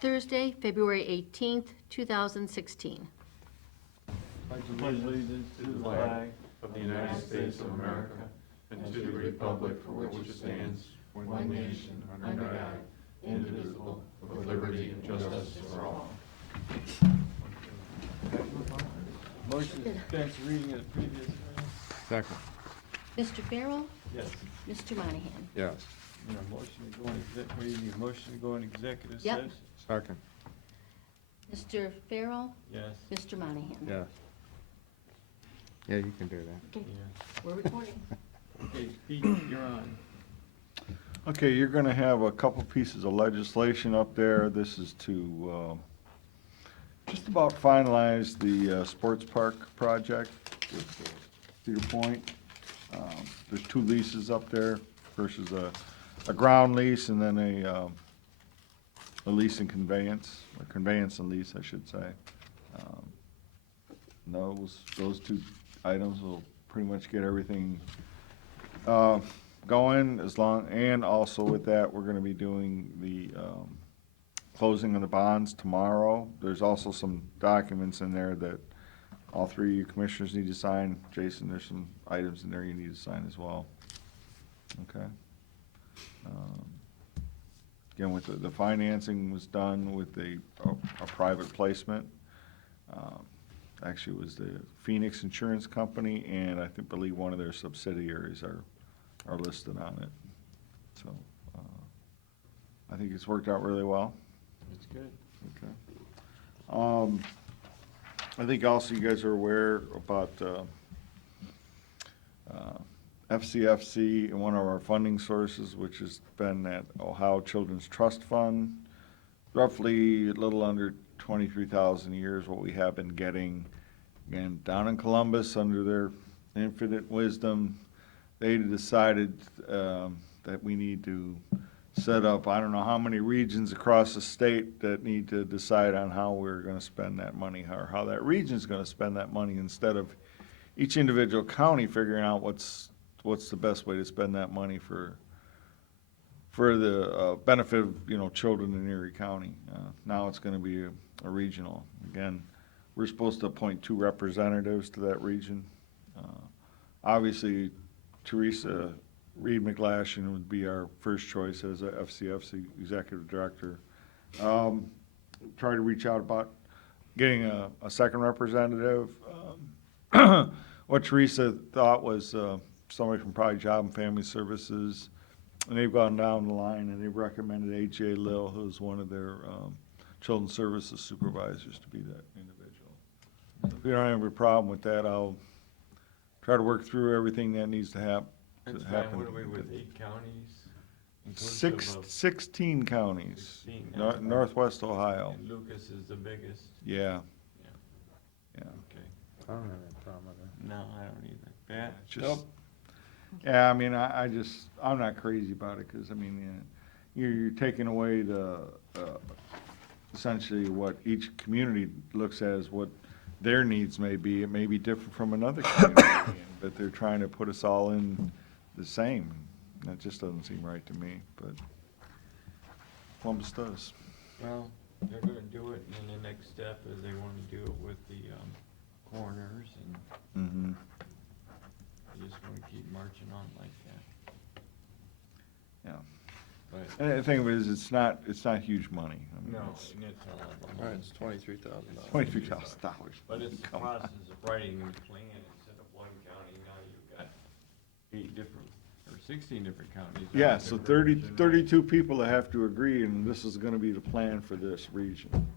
Thursday, February 18th, 2016. Pledge allegiance to the flag of the United States of America and to the republic for which it stands, one nation, under God, indivisible, with liberty and justice for all. Motion to dispense reading of the previous minutes. Second. Mr. Farrell? Yes. Mr. Monahan? Yes. Need a motion to go in we need a motion to go in executive Yep. session? Second. Mr. Farrell? Yes. Mr. Monahan? Yes. Yeah, you can do that. Okay, Yeah. we're recording. Okay, Pete, you're on. Okay, you're gonna have a couple pieces of legislation up there. This is to, just about finalize the, sports park project with Cedar Point. There's two leases up there versus a ground lease and then a lease and conveyance, or conveyance and lease, I should say. Those two items will pretty much get everything, going and also with that, we're gonna be doing the, closing of the bonds tomorrow. There's also some documents in there that all three of you commissioners need to sign. Jason, there's some items in there you need to sign as well. Okay? Again, with the financing was done with a private placement. Actually, it was the Phoenix Insurance Company, and I believe one of their subsidiaries are listed on it. So, I think it's worked out really well. That's good. Okay. I think also you guys are aware about, FCFC and one of our funding sources, which has been that Ohio Children's Trust Fund. Roughly a little under 23,000 a year is what we have been getting. And down in Columbus, under their infinite wisdom, they decided that we need to set up, I don't know how many regions across the state that need to decide on how we're gonna spend that money, or how that region's gonna spend that money, instead of each individual county figuring out what's the best way to spend that money for the benefit of, children in Erie County. Now it's gonna be a regional. Again, we're supposed to appoint 2 representatives to that region. Obviously, Teresa Reed McGlashan would be our first choice as a FCFC executive director. Try to reach out about getting a second representative. What Teresa thought was somebody from probably Job and Family Services, and they've gone down the line and they've recommended A.J. Lill, who's one of their children's services supervisors, to be that individual. So if you don't have a problem with that, I'll try to work through everything that needs to happen. That's fine. What are we with, 8 counties? Inclusive of 16 counties, 16, Northwest Ohio. And Lucas is the biggest? Yeah. Yeah. Okay. I don't have any problem with that. No, I don't either. Pat? Just, yeah, I mean, I'm not crazy about it, because, you're taking away essentially what each community looks at as what their needs may be. It may be different from another community, but they're trying to put us all in the same. That just doesn't seem right to me, but Columbus does. Well, they're gonna do it, and then the next step is they wanna do it with the coroners, and Mm-hmm. they just wanna keep marching on like that. Yeah. But, And the thing of it is, it's not huge money. no, It's and it's a lot of All right, money. it's $23,000. $23,000. But it's the Come on. process of writing a plan instead of one county, now you've got 8 different, or 16 different counties. Yeah, so 32 people that have to agree, and this is gonna be the plan for this region.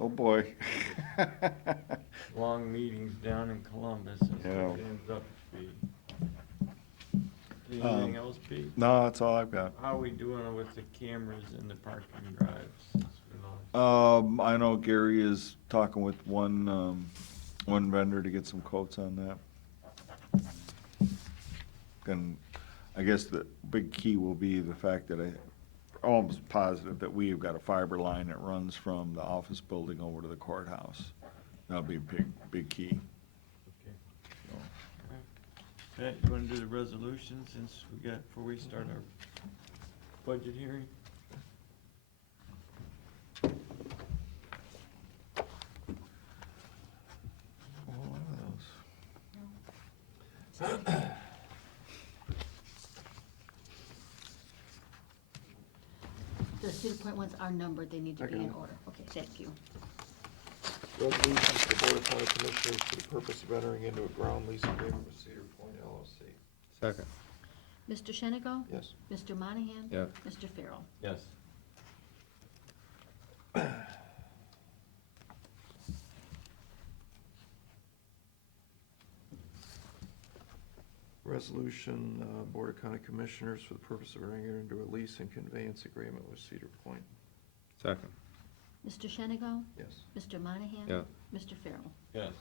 Oh, boy. Long meetings down in Columbus, that's what Yeah. it ends up to be. Anything else, Pete? No, that's all I've got. How are we doing with the cameras in the parking drives? Since we lost- I know Gary is talking with one vendor to get some quotes on that. And I guess the big key will be the fact that I'm almost positive that we have got a fiber line that runs from the office building over to the courthouse. That'll be a big key. Okay. Pat, you wanna do the resolution since before we start our budget hearing? the Cedar Point ones are numbered, they need to be in Second. order. Okay, thank you. Resolution for the Board of County Commissioners for the purpose of entering into a ground lease agreement with Cedar Point LLC. Second. Mr. Shenigo? Yes. Mr. Monahan? Yes. Mr. Farrell? Yes. Resolution, Board of County Commissioners for the purpose of entering into a lease and conveyance agreement with Cedar Point. Second. Mr. Shenigo? Yes. Mr. Monahan? Yes. Mr. Farrell? Yes.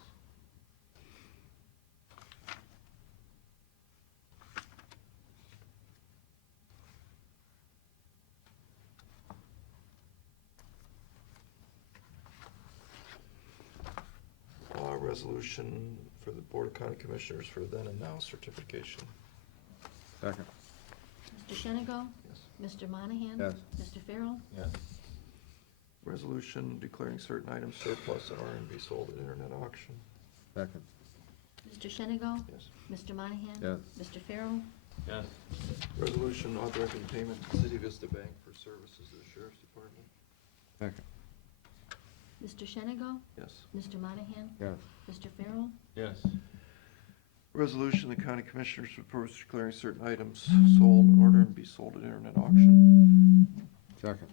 Resolution for the Board of County Commissioners for then and now certification. Second. Mr. Shenigo? Yes. Mr. Monahan? Yes. Mr. Farrell? Yes. Resolution declaring certain items surplus and ordering to be sold at internet auction. Second. Mr. Shenigo? Yes. Mr. Monahan? Yes. Mr. Farrell? Yes. Resolution authorizing payment to City Vista Bank for services to the Sheriff's Department. Second. Mr. Shenigo? Yes. Mr. Monahan? Yes. Mr. Farrell? Yes. Resolution, the County Commissioners for the purpose of declaring certain items sold in order to be sold at internet auction. Second.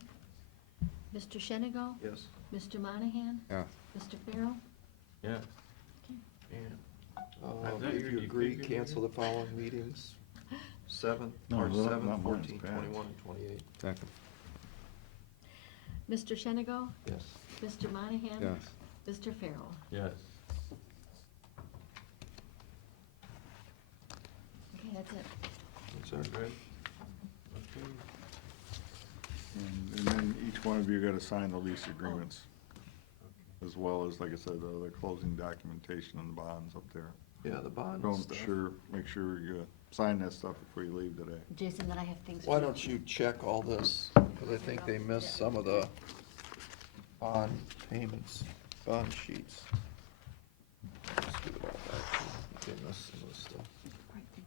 Mr. Shenigo? Yes. Mr. Monahan? Yes. Mr. Farrell? Yes. Okay. And, if you agree, cancel the following meetings, 7th, No, March not 7th, mine's 14th, bad. 21, and 28. Second. Mr. Shenigo? Yes. Mr. Monahan? Yes. Mr. Farrell? Yes. Okay, that's it. Is that right? Okay. And then each one of you gotta sign the lease agreements, as well as, like I said, the closing documentation and the bonds up there. Yeah, the bond Don't stuff. make sure you sign that stuff before you leave today. Jason, then I have things. Why for don't you check all this, because I think they missed some of the bond payments, bond sheets. Let's give it all back. They missed some of the stuff. All right, thank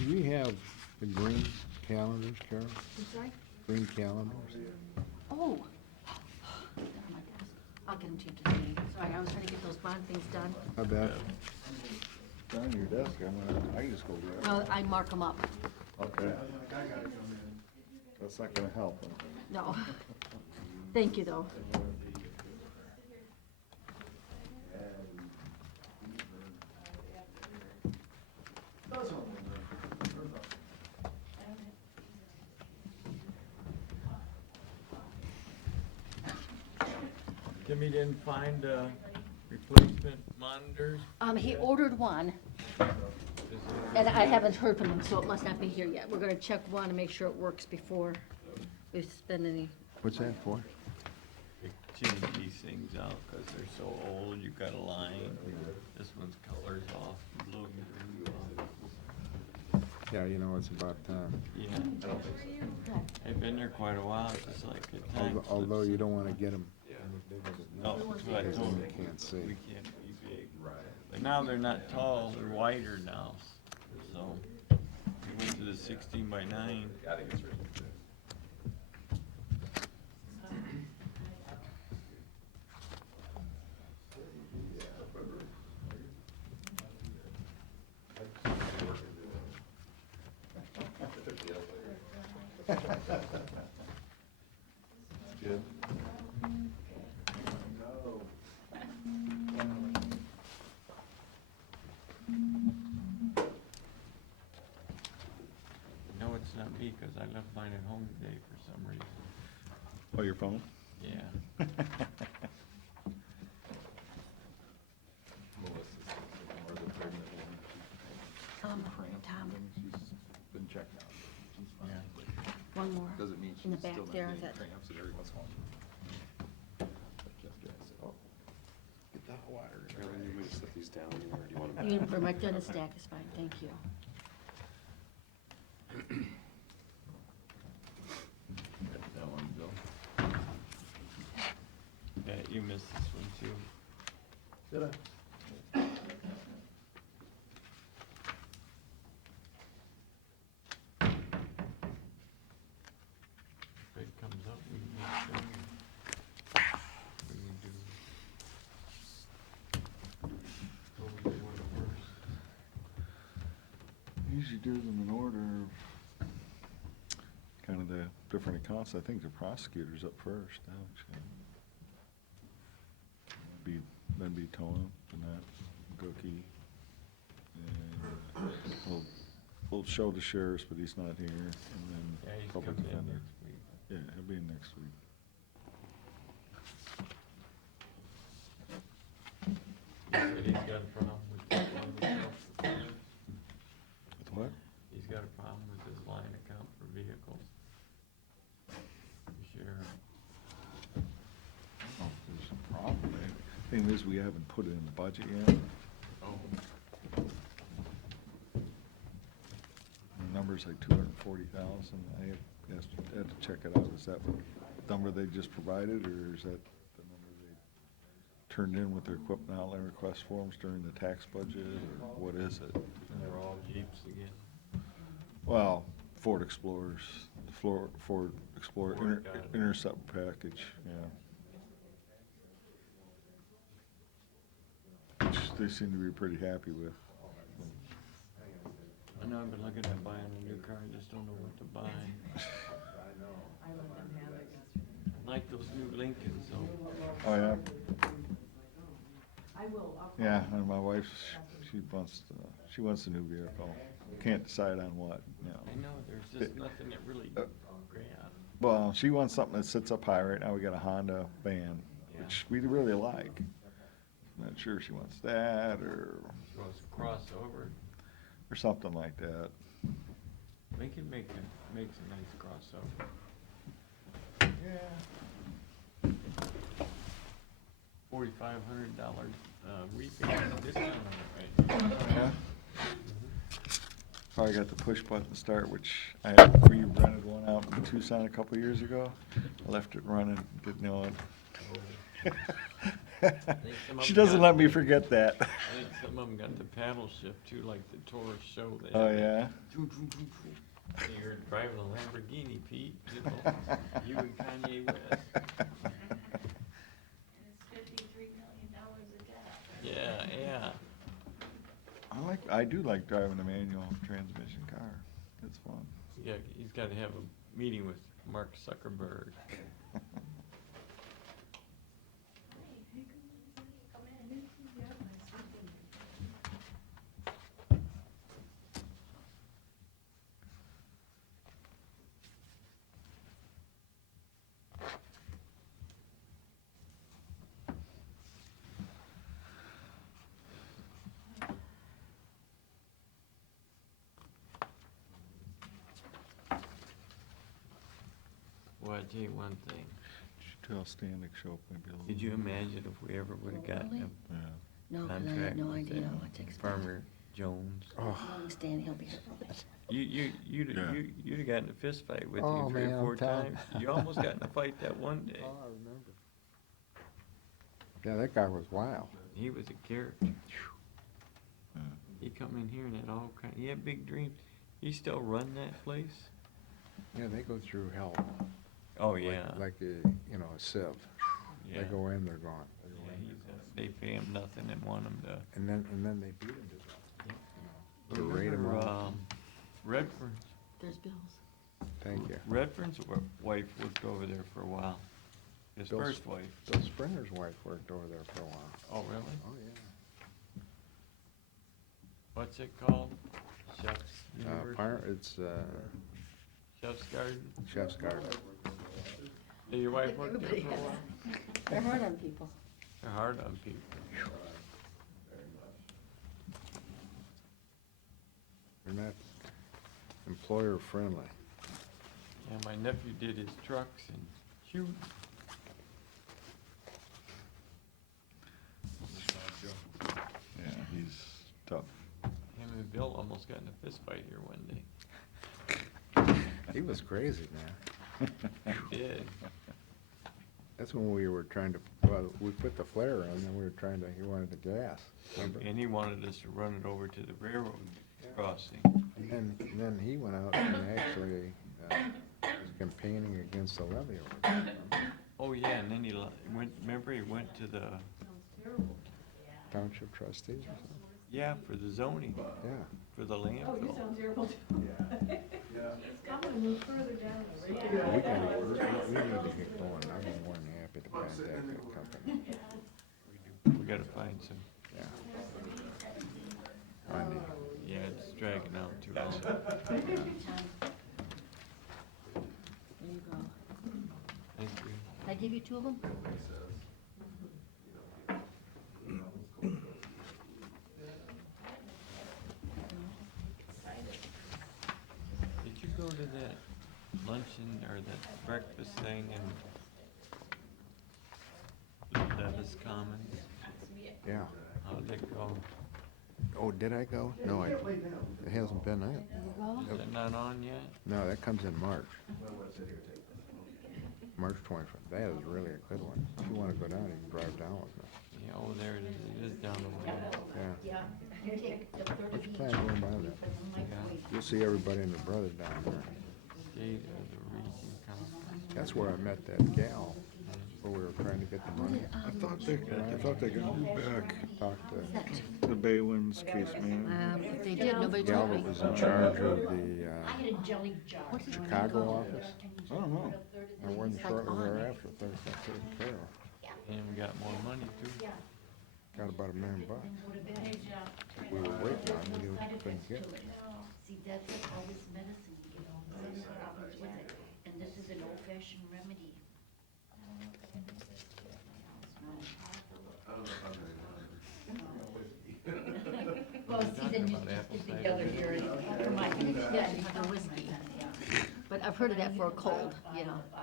you. Do we have the green calendars, Carol? I'm sorry? Green calendars? Oh. They're on my desk. I'll get them to you today. Sorry, I was trying to get those bond things done. I bet. It's on your desk, I can just go grab it. Well, I mark them up. Okay. That's not gonna help. No. Thank you, though. Jimmy didn't find replacement monitors? He ordered one, Is and I haven't heard from him, so it must not be here yet. We're gonna check one and make sure it works before we spend any. What's that for? it change these things out because they're so old, you've got a line. This one's colors off, blue and green off. Yeah, you know, it's about time. Yeah, they've been there quite a while, it's just like at times. Although you don't wanna get them. No, that's what I told You them. can't see. We can't be big. But now they're not tall, they're wider now, so. We went to the 16x9. Good. No, it's not me, because I left mine at home today for some reason. Oh, your phone? Yeah. Tom, Been checked out. Yeah. one more. Doesn't mean In the she's back still not there, getting that- cramps and every once in a while. Get that water. Carolyn, you want to set these down, or do you want You can put right there in the stack, is fine, thank you. That one, Bill. Yeah, you missed this one too. Did I? usually do them in order of kind of the different accounts. I think the prosecutor's up first, actually. Then be Tona, and that, Gookie. And we'll show the sheriff's, but he's not here, and Yeah, then he's public coming in defender. next week. Yeah, he'll be in next week. He said he's got a problem with his line account for vehicles. With what? He's got a problem with his line account for vehicles. The sheriff. Oh, there's a problem there. Thing is, we haven't put it in the budget yet. Oh. The number's like 240,000. I had to check it out. Is that what number they just provided, or is that the number they turned in with their equipment outlay request forms during the tax budget, or what is it? And they're all Jeeps again. Well, Ford Explorers, the Ford Explorer Ford got it. Intercept package, yeah. Which they seem to be pretty happy with. I know I've been looking at buying a new car, I just don't know what to buy. I like those new Lincolns though. Oh, yeah? Yeah, and my wife, she wants a new vehicle. Can't decide on what, you know. I know, there's just nothing that really grabs. Well, she wants something that sits up high. Right now, we got a Honda van, which we really like. Not sure she wants that, or Wants a crossover. something like that. Makes a nice crossover. Yeah. $4,500 rebate discount on it right now. Yeah. Probably got the push button start, which we rented one out in Tucson a couple years ago. I left it running, didn't know it. She doesn't let me forget that. I think some of them got the paddle shift too, like the Taurus show. They Oh, had yeah? You're driving a Lamborghini, Pete, you know, you and Kanye West. It's $53 million of debt. Yeah. I do like driving a manual transmission car. It's fun. Yeah, he's gotta have a meeting with Mark Zuckerberg. Well, I tell you one thing, Should tell Stan to show up maybe a little. could you imagine if we ever would've gotten Really? Yeah. No, 'cause I contract had no with idea that what to expect. Farmer Jones? Stan, he'll be here. You'd Yeah. have gotten in a fist fight with Oh, you 3 or man, 4 I'm telling- times. You almost got in a fight that one day. Oh, I remember. Yeah, that guy was wild. He was a character. Yeah. He come in here and had all kind, he had big dreams. He still run that place? Yeah, they go through hell. Oh, like- yeah. Like a, a sieve. Yeah. They go in, they're gone. Yeah, they pay him nothing and want him to. And then they beat him to death. To Remember, rate him out. Redfern's, There's Bill's. Thank you. Redfern's wife worked over there for a while. His Bill's- first wife. Bill Springer's wife worked over there for a while. Oh, really? Oh, yeah. What's it called? Chef's University? It's, Chef's Garden? Chef's Garden. Hey, your wife worked there Everybody for a has. while? They're hard on people. They're hard on people. They're not employer friendly. Yeah, my nephew did his trucks and shoot. Yeah, he's tough. Him and Bill almost got in a fist fight here one day. He was crazy, man. He did. That's when we were trying to, we put the flare on, and we were trying to, he wanted the gas, remember? And he wanted us to run it over to the railroad crossing. And then he went out and actually, was campaigning against the levy ordinance, remember? Oh, yeah, and then he remember he went to the, Township trustees or something? yeah, for the zoning. Yeah. for the Oh, you landfill. sound terrible too. It's coming a little further down the road. We need to get going. I'd be more than happy to contact that company. We gotta find some, Yeah. Monday. yeah, it's dragging out too long. There you go. Thank you. Can I give you two of them? Did you go to that luncheon or that breakfast thing in Levis Commons? Yeah. How'd it go? Oh, did I go? No, it hasn't been it. There you go. Is it not on yet? No, that comes in March. March 25th. That is really a good one. If you wanna go down, you can drive down with me. Yeah, oh, there it is. It is down the way. Yeah. Yeah, you take the third What's of your each. plan going by there? Put them in the microwave. You'll see everybody and their brother down there. State of the Region Conference. That's where I met that gal, where we were trying to get the money. I thought they got moved back. Talked to The Baywin's case man. If they did, nobody the gal told that me. was in charge of the I had a jelly jar. What is it Chicago called? office. I don't know. I wasn't shortly thereafter, things got taken care of. And we got more money too. Got about $1 million. Hey, Jeff. We were waiting on it, we couldn't get it. See, that's it, all this medicine, you know, there's problems with it, and this is an old-fashioned remedy. Well, see, then you just get together here and, for my, yeah, you have the whiskey. But I've heard of that for a cold, you know, a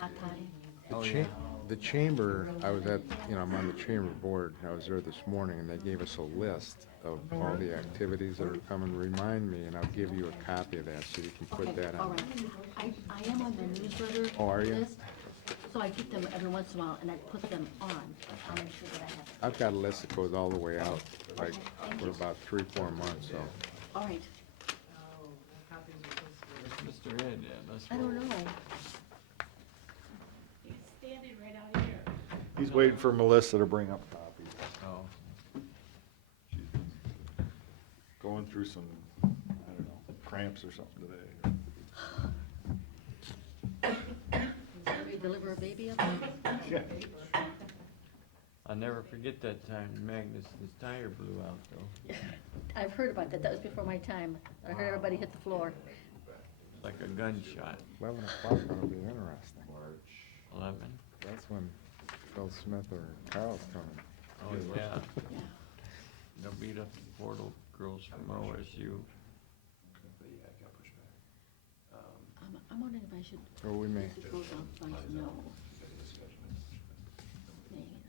hot toddy. Oh, Cha- yeah. The chamber, I was at, I'm on the chamber board, I was there this morning, and they gave us a list of all the activities that are coming. Remind me, and I'll give you a copy of that, so you can put that All on. right, I am on the newsletter Oh, are you? list, so I get them every once in a while, and I put them on. I'll make sure that I have them. I've got a list that goes all the way out, like, for about 3-4 months, so. All right, Where's Mr. Ed at? Must I don't know. He's standing right out here. He's waiting for Melissa to bring up copies. Oh, She's going through some, I don't know, cramps or something today. Did we deliver a baby up there? Yeah. I'll never forget that time Magnus's tire blew out though. I've heard about that, that was before my time. I heard everybody hit the floor. Like a gunshot. 11 o'clock will be interesting. 11. That's when Phil Smith or Carl's coming. Oh, yeah. They'll beat up the Portal girls from OSU. I'm wondering if I should, Or we may. if it goes off by snow. Maybe not.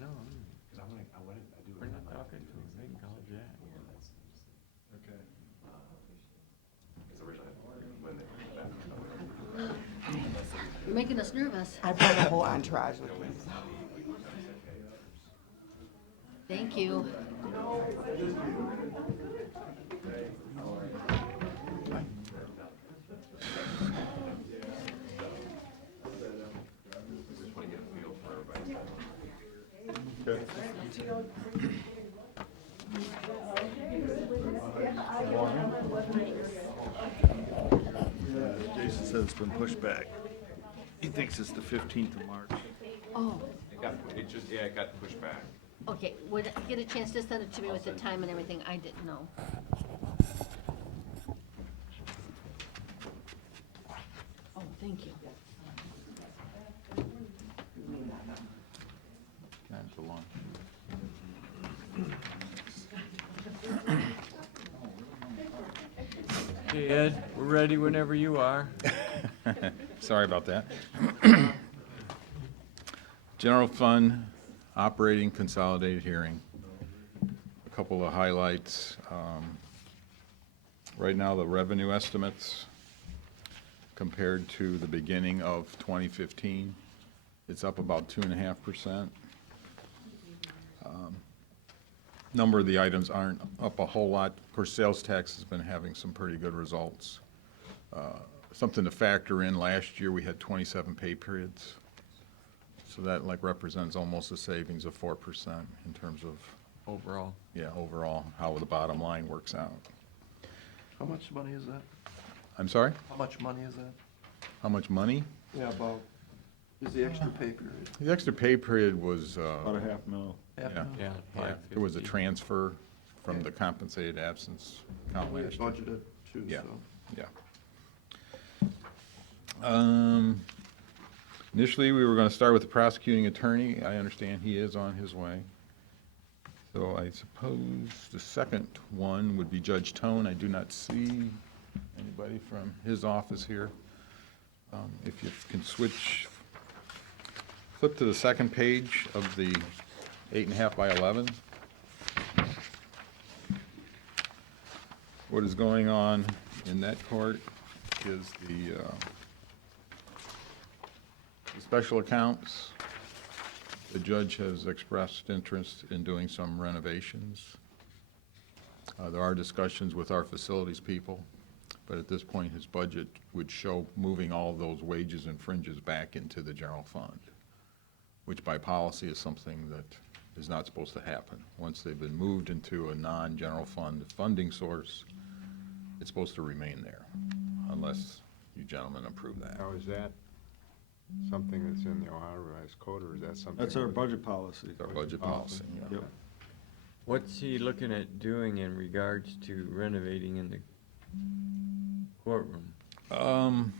No, Cause I do. we're not talking to him. They can call Jack. Okay. Cause originally, when they were back, You're making us nervous. I brought a whole entourage with me. Thank you. Okay. Jason said it's been pushed back. He thinks it's the 15th of March. Oh, it got pushed back. okay, would I get a chance to send it to me with the time and everything? I didn't know. Oh, thank you. Time for lunch. Okay, Ed, we're ready whenever you are. Sorry about that. General Fund Operating Consolidated Hearing. A couple of highlights. Right now, the revenue estimates compared to the beginning of 2015, it's up about 2.5%. Number of the items aren't up a whole lot. Of course, sales tax has been having some pretty good results. Something to factor in, last year we had 27 pay periods. So that represents almost a savings of 4% in terms of overall. Yeah, overall, how the bottom line works out. How much money is that? I'm sorry? How much money is that? How much money? Yeah, about, is the extra pay period? The extra pay period was, About a half mil. Half yeah, mil? Yeah, yeah, there was a 550. transfer from the compensated absence account We had last year. budgeted too, Yeah. so. Yeah. Initially, we were gonna start with the prosecuting attorney. I understand he is on his way. So I suppose the second one would be Judge Tone. I do not see anybody from his office here. If you can flip to the second page of the 8.5 by 11. What is going on in that court is the special accounts. The judge has expressed interest in doing some renovations. There are discussions with our facilities people, but at this point, his budget would show moving all of those wages and fringes back into the general fund, which by policy is something that is not supposed to happen. Once they've been moved into a non-general fund funding source, it's supposed to remain there, unless you gentlemen approve that. Now, is that something that's in the Ohio Revised Code, or is that something? That's our budget policy. It's our budget policy, yeah. Yep. What's he looking at doing in regards to renovating in the courtroom?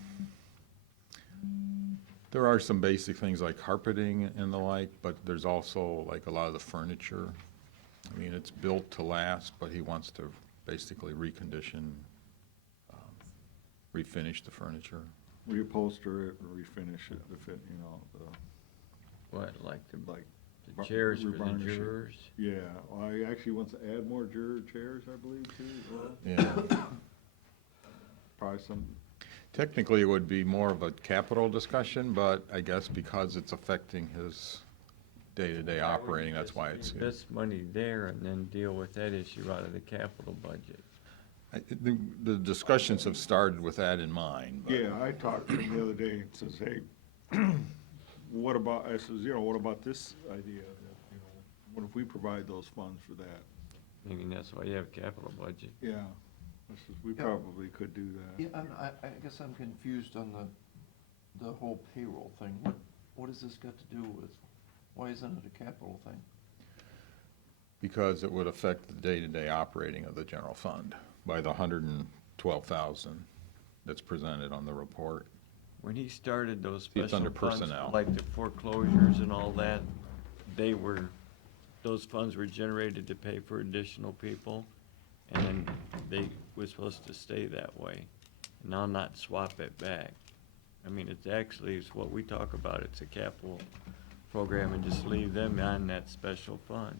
There are some basic things like carpeting and the like, but there's also like a lot of the furniture. I mean, it's built to last, but he wants to basically recondition, refinish the furniture. Reupholster it, refinish it, to fit, you know, What, like the like, chairs for the revarnish it. jurors? yeah, well, he actually wants to add more juror chairs, I believe, too. Yeah. Probably some, Technically, it would be more of a capital discussion, but I guess because it's affecting his day-to-day operating, that's why it's here. Invest money there and then deal with that issue out of the capital budget. The discussions have started with that in mind, but. yeah, I talked to him the other day, and says, hey, what about, I says, you know, what about this idea, that, you know, what if we provide those funds for that? I mean, that's why you have a capital budget. Yeah, I says, we Yeah. probably could do that. Yeah, I guess I'm confused on the whole payroll thing. What has this got to do with, why isn't it a capital thing? Because it would affect the day-to-day operating of the general fund by the 112,000 that's presented on the report. When he started those See, it's special under funds, personnel. like the foreclosures and all that, those funds were generated to pay for additional people, and then they were supposed to stay that way. Now not swap it back. I mean, it's actually, it's what we talk about, it's a capital program, and just leave them on that special fund.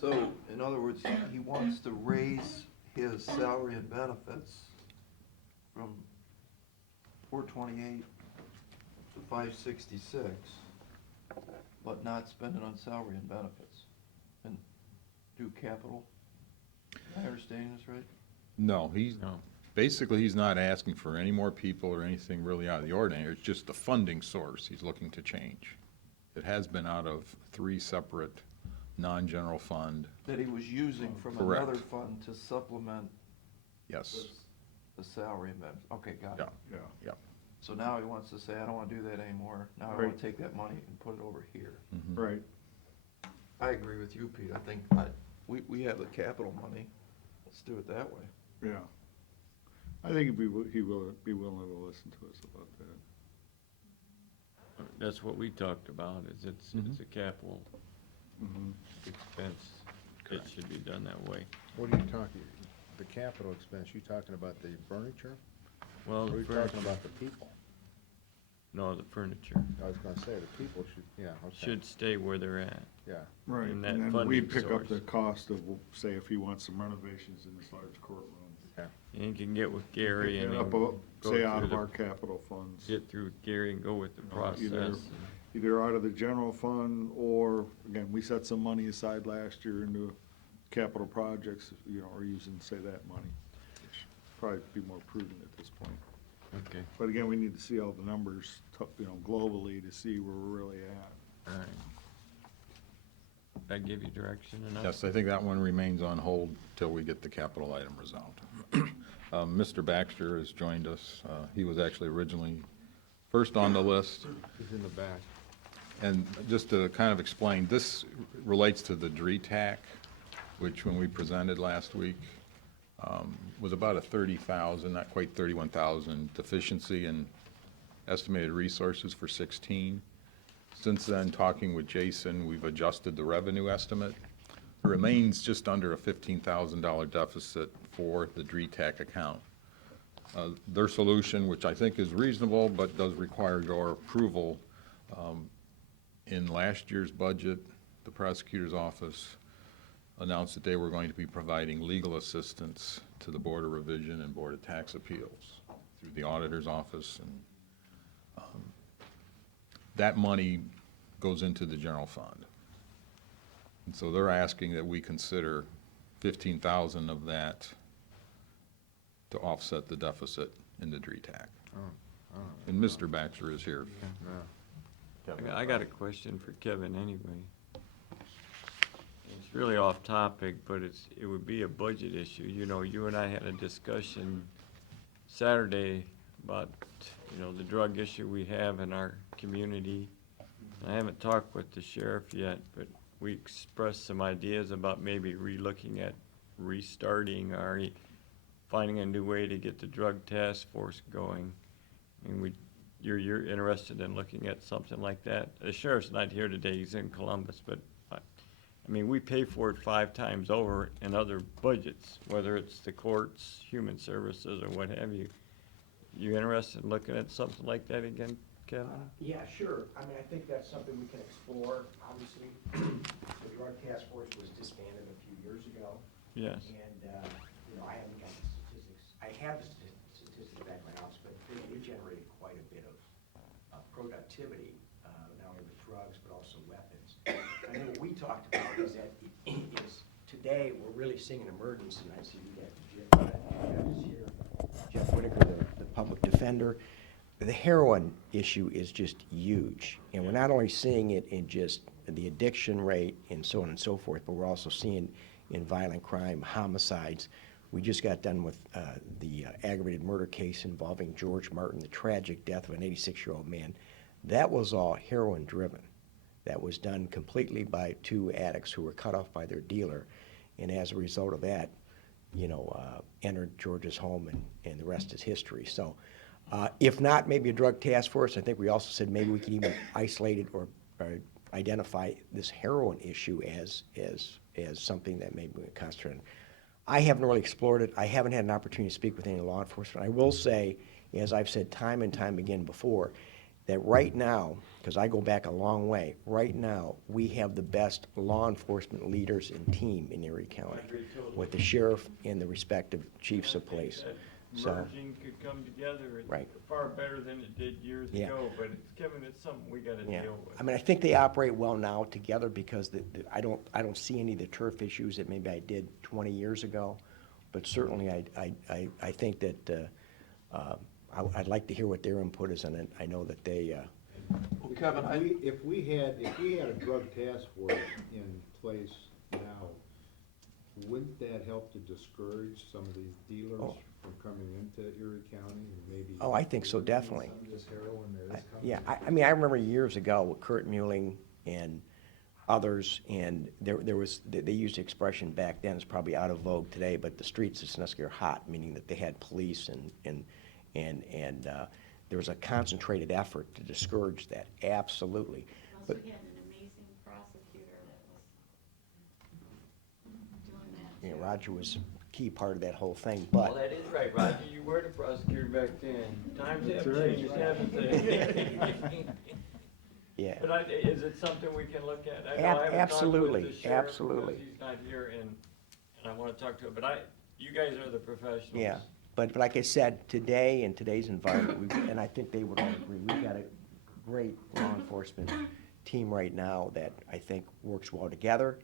So, in other words, he wants to raise his salary and benefits from 428 to 566, but not spend it on salary and benefits, and do capital. Am I understanding this right? No, No. basically, he's not asking for any more people or anything really out of the ordinary. It's just the funding source he's looking to change. It has been out of 3 separate non-general fund, That he was using from Correct. another fund to supplement yes, the salary and benefits. Okay, got it. yeah, Yeah. So now he wants to say, I don't wanna do that anymore. Now I Right. wanna take that money and put it over here. mhm. Right, I agree with you, Pete. I think we have the capital money. Let's do it that way. yeah. I think he will be willing to listen to us about that. That's what we talked about, is it's a capital Mhm. expense. It should be done that way. What are you talking, the capital expense, you talking about the furniture? Well, Or are the you talking furniture, about the people? no, the furniture I was gonna say, the people should, yeah, okay. should stay where they're at. Yeah, Right, in and that then we funding pick up the source. cost of, say, if he wants some renovations in this large courtroom. And you can get with Gary and Pick it then up, go say, out through of the- our capital funds. get through with Gary and go with the Either- process. Either out of the general fund, or, again, we set some money aside last year into capital projects, you know, or using, say, that money. Which probably be more prudent at this point. Okay, But again, we need to see all the numbers, globally to see where we're really at. all right. That give you direction enough? Yes, I think that one remains on hold till we get the capital item resolved. Mr. Baxter has joined us. He was actually originally first on the list. He's in the back. And just to kind of explain, this relates to the DRETAC, which when we presented last week, was about a 30,000, not quite 31,000 deficiency in estimated resources for 16. Since then, talking with Jason, we've adjusted the revenue estimate. It remains just under a $15,000 deficit for the DRETAC account. Their solution, which I think is reasonable but does require your approval, in last year's budget, the prosecutor's office announced that they were going to be providing legal assistance to the Board of Revision and Board of Tax Appeals through the auditor's office, and that money goes into the general fund. And so they're asking that we consider 15,000 of that to offset the deficit in the DRETAC. And Mr. Baxter is here. I got a question for Kevin anyway. It's really off topic, but it would be a budget issue. You know, you and I had a discussion Saturday about, the drug issue we have in our community. I haven't talked with the sheriff yet, but we expressed some ideas about maybe re-looking at restarting or finding a new way to get the drug task force going. And you're interested in looking at something like that. The sheriff's not here today, he's in Columbus, but we pay for it 5 times over in other budgets, whether it's the courts, human services, or what have you. You interested in looking at something like that again, Kevin? Yeah, sure. I think that's something we can explore. Obviously, the drug task force was disbanded a few years ago. Yes. And, I haven't got the statistics. I have the statistics back in my office, but it generated quite a bit of productivity, not only with drugs, but also weapons. I think what we talked about is that today, we're really seeing an emergency, and I see that Jeff is here. Jeff Whitaker, the public defender. The heroin issue is just huge, and we're not only seeing it in just the addiction rate and so on and so forth, but we're also seeing in violent crime, homicides. We just got done with the aggravated murder case involving George Martin, the tragic death of an 86-year-old man. That was all heroin driven. That was done completely by 2 addicts who were cut off by their dealer, and as a result of that, entered George's home, and the rest is history. So if not, maybe a drug task force. I think we also said maybe we could even isolate it or identify this heroin issue as something that maybe we could concentrate on. I haven't really explored it. I haven't had an opportunity to speak with any law enforcement. I will say, as I've said time and time again before, that right now, because I go back a long way, right now we have the best law enforcement leaders and team in Erie County, with the sheriff and the respective chiefs of police. So, Merging could come together Right. far better than it did years Yeah. ago, but Kevin, it's something we gotta yeah, deal with. I think they operate well now together because I don't see any of the turf issues that maybe I did 20 years ago, but certainly I think that I'd like to hear what their input is, and I know that they. Kevin, If we had a drug task force in place now, wouldn't that help to discourage some of these dealers from coming into Erie County and maybe? Oh, I think so, definitely. Some of this heroin that is coming. Yeah, I remember years ago with Kurt Muelling and others, and they used the expression back then, it's probably out of vogue today, but the streets of Sandusky are hot, meaning that they had police and there was a concentrated effort to discourage that, absolutely. Also But had an amazing prosecutor that was doing that. you know, Roger was a key part of that whole thing, Well, but that is right, Roger, you were the prosecutor back then. Times have That's right. changed, haven't they? yeah. But is it something we can look at? I know I haven't talked with Absolutely, the sheriff absolutely. because he's not here, and I wanna talk to him, but you guys are the professionals. Yeah, but like I said, today, in today's environment, and I think they would all agree, we've got a great law enforcement team right now that I think works well together,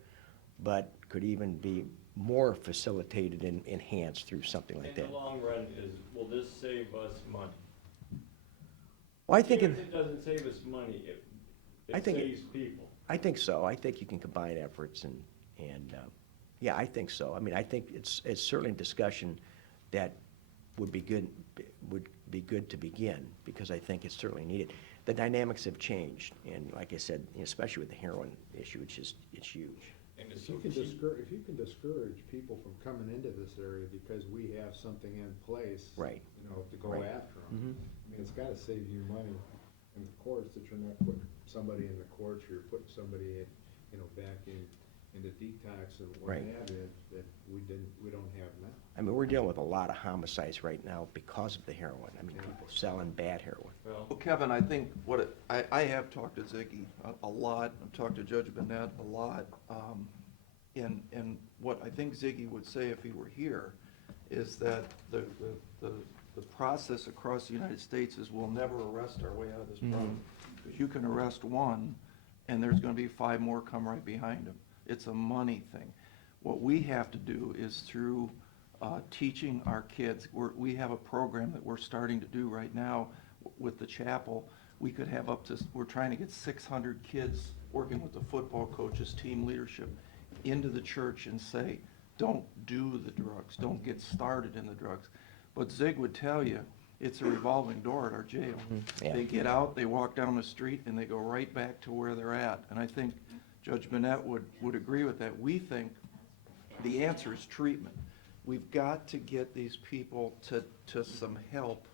but could even be more facilitated and enhanced through something like In that. the long run will this save us money? Well, I think, Even if it doesn't save us money, I it think it- saves people. I think so. I think you can combine efforts and, yeah, I think so. I mean, I think it's certainly a discussion that would be good to begin, because I think it's certainly needed. The dynamics have changed, and like I said, especially with the heroin issue, it's huge. And it's If you so can cheap. if you can discourage people from coming into this area because we have something in place. Right. You know, to go Right. after them. Mhm. I mean, it's gotta save you money in the courts, that you're not putting somebody in the courts, you're putting somebody in, you know, back into detox and what Right. have you, that we don't have now. I mean, we're dealing with a lot of homicides right now because of the heroin. I mean, people selling bad heroin. Well, Well, Kevin, I think I have talked to Ziggy a lot, I've talked to Judge Bennett a lot, and what I think Ziggy would say if he were here is that the process across the United States is we'll never arrest our way out of this problem. Because you can arrest one, and there's gonna be 5 more come right behind him. It's a money thing. What we have to do is through teaching our kids, we have a program that we're starting to do right now with the chapel. We could have we're trying to get 600 kids working with the football coaches, team leadership, into the church and say, don't do the drugs, don't get started in the drugs. But Zig would tell you, it's a revolving door at our jail. Yeah. They get out, they walk down the street, and they go right back to where they're at. And I think Judge Bennett would agree with that. We think the answer is treatment. We've got to get these people to some help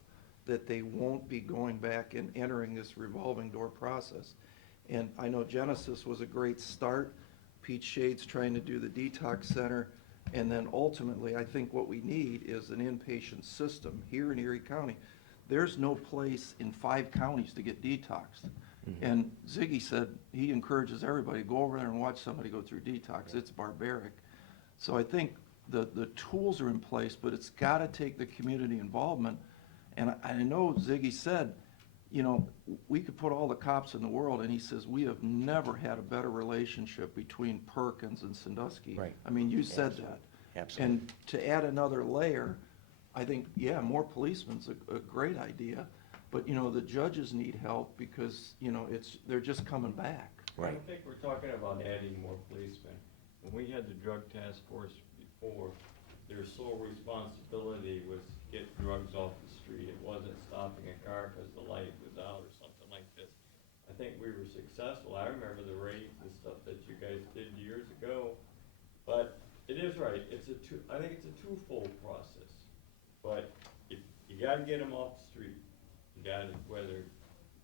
that they won't be going back and entering this revolving door process. And I know Genesis was a great start. Pete Shade's trying to do the detox center. And then ultimately, I think what we need is an inpatient system here in Erie County. There's no place in 5 counties to get detoxed. And Ziggy said he encourages everybody, go over there and watch somebody go through detox. It's barbaric. So I think the tools are in place, but it's got to take the community involvement. And I know Ziggy said, you know, we could put all the cops in the world, and he says, we have never had a better relationship between Perkins and Sandusky. Right. I mean, you said Absolutely. that. Absolutely. And to add another layer, I think, yeah, more policemen's a great idea, but, you know, the judges need help because, you know, they're just coming back. I Right. don't think we're talking about adding more policemen. When we had the drug task force before, their sole responsibility was to get drugs off the street. It wasn't stopping a car because the light was out or something like this. I think we were successful. I remember the raids and stuff that you guys did years ago. But it is right. I think it's a twofold process. But you gotta get them off the street. You gotta,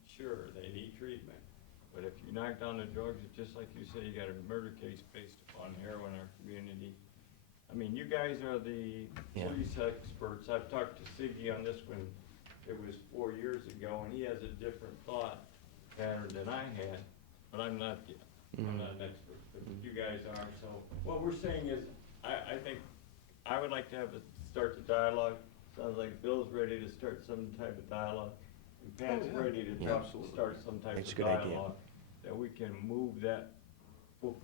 sure, they need treatment. But if you knock down the drugs, it's just like you say, you got a murder case based upon heroin in our community. I mean, you guys are the Yeah. police experts. I've talked to Siggy on this one, it was 4 years ago, and he has a different thought pattern than I had, but I'm not an expert, but you guys are, so what we're saying is, I think, I would like to start the dialogue. Sounds like Bill's ready to start some type of dialogue, and Pat's ready to Yeah. start some type It's a of good idea. dialogue, that we can move that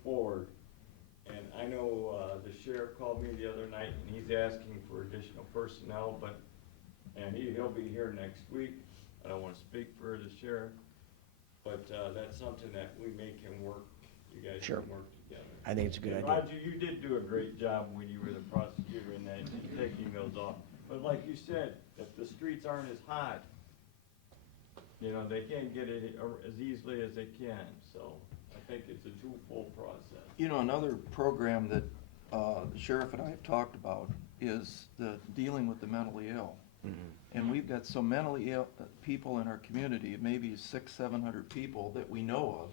forward. And I know, the sheriff called me the other night, and he's asking for additional personnel, and he'll be here next week. I don't wanna speak for the sheriff, but, that's something that we can work, you guys Sure. can work together. I think it's a good And idea. Roger, you did do a great job when you were the prosecutor in that, and taking those off. But like you said, if the streets aren't as hot, you know, they can't get it as easily as they can, so I think it's a twofold process. You know, another program that the sheriff and I have talked about is the dealing with the mentally ill. And we've got some mentally ill people in our community, maybe 600-700 people that we know of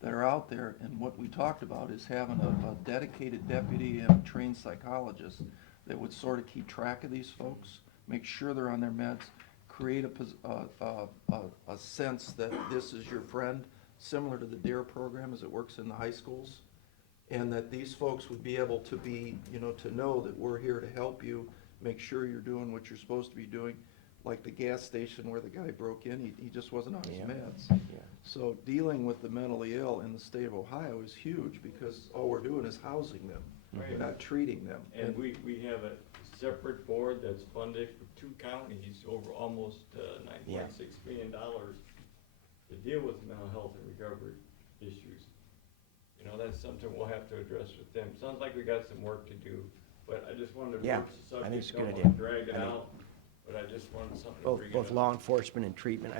that are out there. And what we talked about is having a dedicated deputy and a trained psychologist that would sort of keep track of these folks, make sure they're on their meds, create a sense that this is your friend, similar to the DARE program as it works in the high schools. And that these folks would be able to be, you know, to know that we're here to help you, make sure you're doing what you're supposed to be doing. Like the gas station where the guy broke in, he just wasn't on his Yeah. meds. Yeah. So dealing with the mentally ill in the state of Ohio is huge because all we're doing is housing them. We're not treating them. And we have a separate board that's funded for 2 counties over almost $9.6 million to deal with mental health and recovery issues. You know, that's something we'll have to address with them. Sounds like we got some work to do, but I just wanted to Yeah, broach the I think it's a subject, good don't wanna idea. drag it I mean- out, but I just wanted something to Both, bring it both up. law enforcement and treatment,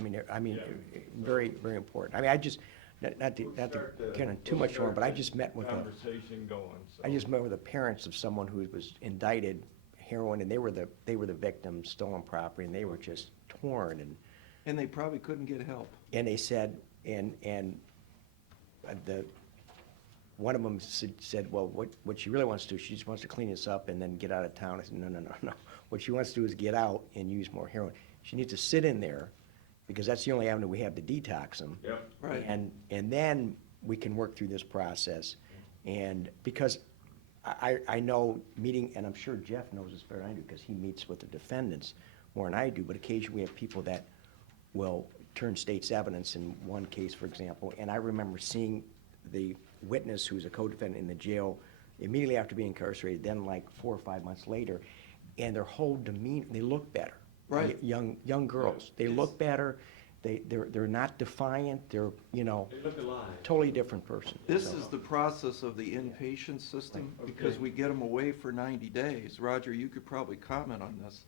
very, very important. I mean, I just, not to kind of too much more, but I just met with Conversation going, so. I just met with the parents of someone who was indicted heroin, and they were the victims, stolen property, and they were just torn, And they probably couldn't get help. and they said, one of them said, well, what she really wants to do, she just wants to clean this up and then get out of town. I said, no. What she wants to do is get out and use more heroin. She needs to sit in there, because that's the only avenue we have to detox them. Yep. Right. And then we can work through this process. And because I know meeting, and I'm sure Jeff knows this better than I do, because he meets with the defendants more than I do, but occasionally we have people that will turn state's evidence in one case, for example. And I remember seeing the witness who's a co-defendant in the jail immediately after being incarcerated, then like 4 or 5 months later, and their whole demeanor, they look better. Right. Young girls, they look better, they're not defiant, they're, They look alive. totally different person. This So- is the process of the inpatient system, because we get them away for 90 days. Roger, you could probably comment on this.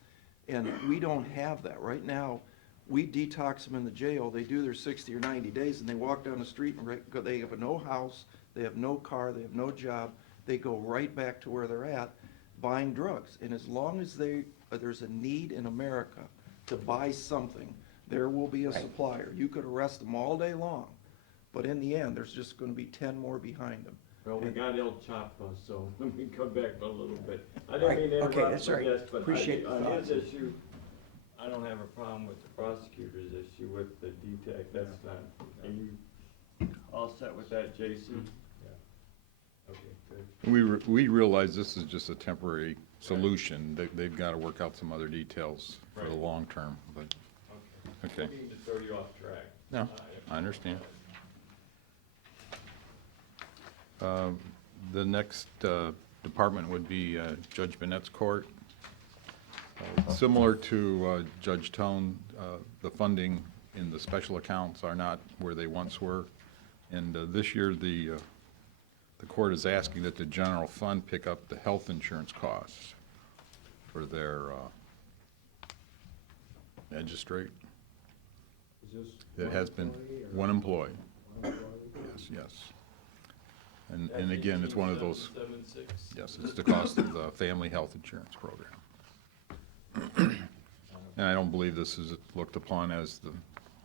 And we don't have that. Right now, we detox them in the jail, they do their 60 or 90 days, and they walk down the street, and they have no house, they have no car, they have no job, they go right back to where they're at, buying drugs. And as long as there's a need in America to buy something, there will be a supplier. You could arrest them all day long, but in the end, there's just gonna be 10 more behind them. Well, we got El Chapo, so let me come back a little bit. I didn't mean to Okay, interrupt, that's all right. yes, but Appreciate the on his thoughts. issue, I don't have a problem with the prosecutor's issue with the DTAC, that's not, are you all set with that, Jason? Yeah. Okay, good. We realize this is just a temporary solution. They've got to work out some other details for the Right. long term, but, Okay. okay. I mean to throw you off track. No, I understand. The next department would be Judge Bennett's court. Similar to Judge Tone, the funding in the special accounts are not where they once were. And this year, the court is asking that the general fund pick up the health insurance costs for their magistrate. Is this It has been employee or one employee, one employee? yes. And again, it's one of those, 18,776. yes, it's the cost of the family health insurance program. And I don't believe this is looked upon as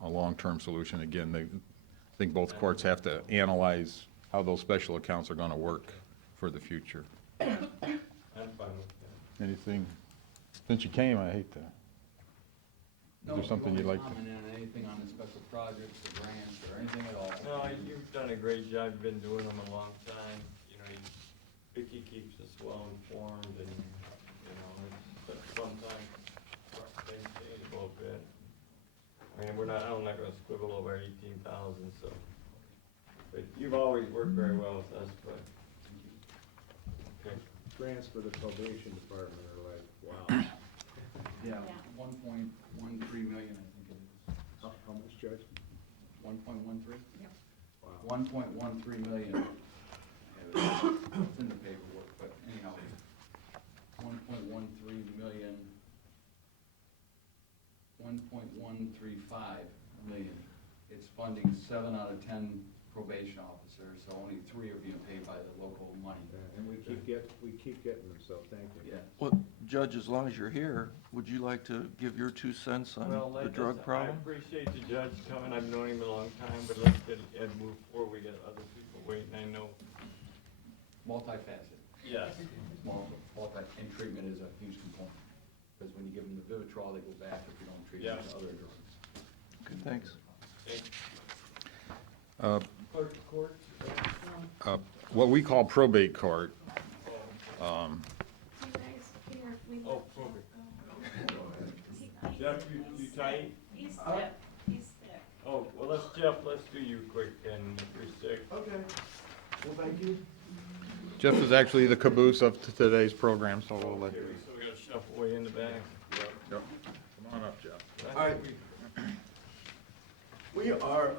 a long-term solution. Again, I think both courts have to analyze how those special accounts are gonna work for the future. I'm fine with that. Anything, since you came, I hate to, is there something you'd like to? Comment on anything on the special projects, the grants, or anything at all? No, you've done a great job, you've been doing them a long time, you know, Vicki keeps us well informed, and, you know, it's a fun time, things change a little bit. I mean, I'm not gonna squibble over 18,000, so, but you've always worked very well with us, but, okay. Grants for the probation department are like, wow. Yeah, 1.13 million, I think it is. How much, Judge? 1.13? Wow. 1.13 million. It's in the paperwork, but anyhow, 1.13 million, 1.135 million. It's funding 7 out of 10 probation officers, so only 3 are being paid by the local money. And we keep getting them, so thank you. Yeah. Well, Judge, as long as you're here, would you like to give your 2 cents on Well, the like drug I problem? appreciate the judge coming, I've known him a long time, but let's get Ed moved forward, we got other people waiting, I know. Multifaceted. Yes. And treatment is a huge component, because when you give them the Vivitrol, they go back if you don't treat them with other drugs. Okay, thanks. Clerk of courts? What we call probate court, Oh, perfect. Jeff, you tight? He's sick, he's sick. Oh, well, Jeff, let's do you quick, and if you're sick. Okay. Well, thank you. Jeff is actually the caboose of today's program, so we'll let. Okay, so we gotta shuffle way in the back. Yep. Come on up, Jeff. All right. We are,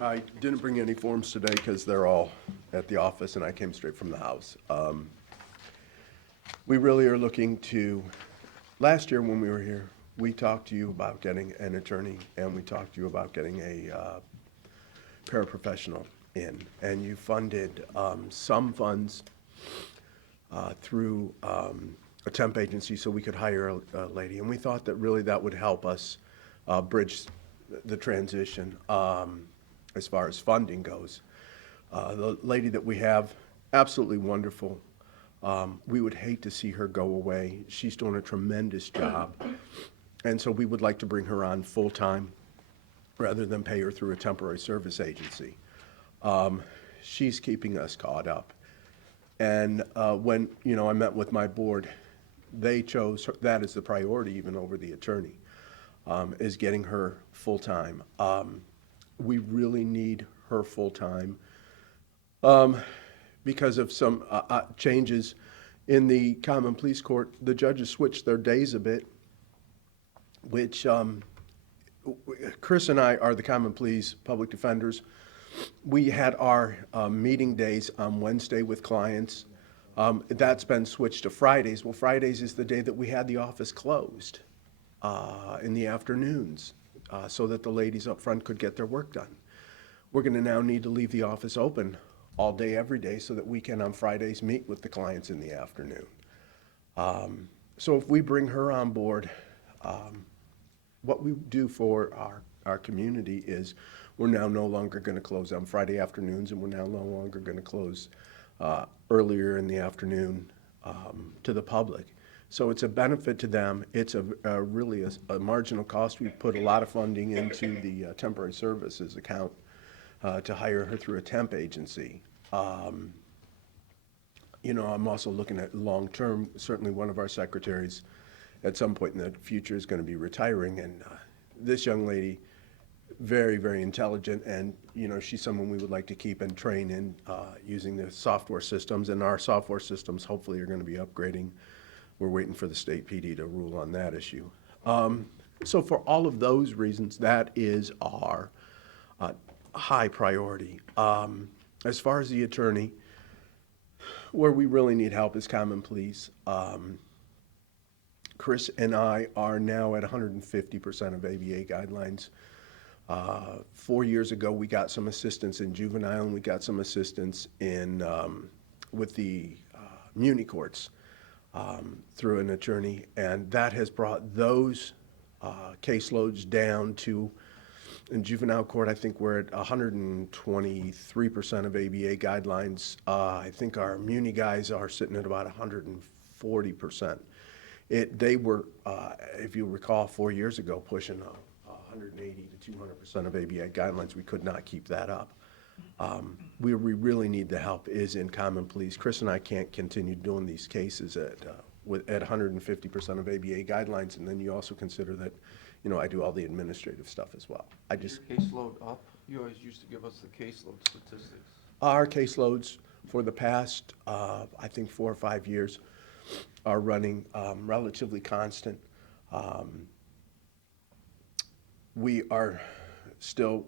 I didn't bring any forms today because they're all at the office and I came straight from the house. We really are looking to, last year when we were here, we talked to you about getting an attorney and we talked to you about getting a paraprofessional in. And you funded some funds through a temp agency so we could hire a lady. And we thought that really that would help us bridge the transition as far as funding goes. The lady that we have, absolutely wonderful. We would hate to see her go away. She's doing a tremendous job. And so we would like to bring her on full-time rather than pay her through a temporary service agency. She's keeping us caught up. And when, I met with my board, they chose that as the priority even over the attorney, is getting her full-time. We really need her full-time because of some changes in the common police court. The judges switched their days a bit, which Chris and I are the common pleas public defenders. We had our meeting days on Wednesday with clients. That's been switched to Fridays. Well, Fridays is the day that we had the office closed in the afternoons so that the ladies up front could get their work done. We're going to now need to leave the office open all day, every day, so that we can on Fridays meet with the clients in the afternoon. So if we bring her on board, what we do for our community is we're now no longer going to close on Friday afternoons, and we're now no longer going to close earlier in the afternoon to the public. So it's a benefit to them. It's really a marginal cost. We put a lot of funding into the temporary services account to hire her through a temp agency. I'm also looking at long-term. Certainly one of our secretaries at some point in the future is going to be retiring, and this young lady, very, very intelligent, and she's someone we would like to keep and train in using the software systems, and our software systems hopefully are going to be upgrading. We're waiting for the state PD to rule on that issue. So for all of those reasons, that is our high priority. As far as the attorney, where we really need help is common pleas. Chris and I are now at 150% of ABA guidelines. 4 years ago, we got some assistance in juvenile, and we got some assistance in with the muni courts through an attorney, and that has brought those caseloads down to, in juvenile court, I think we're at 123% of ABA guidelines. I think our muni guys are sitting at about 140%. They were, if you recall, 4 years ago, pushing 180 to 200% of ABA guidelines. We could not keep that up. Where we really need the help is in common pleas. Chris and I can't continue doing these cases at 150% of ABA guidelines, and then you also consider that, I do all the administrative stuff as well. Your caseload up? You always used to give us the caseload statistics. Our caseloads for the past, I think 4 or 5 years are running relatively constant. We're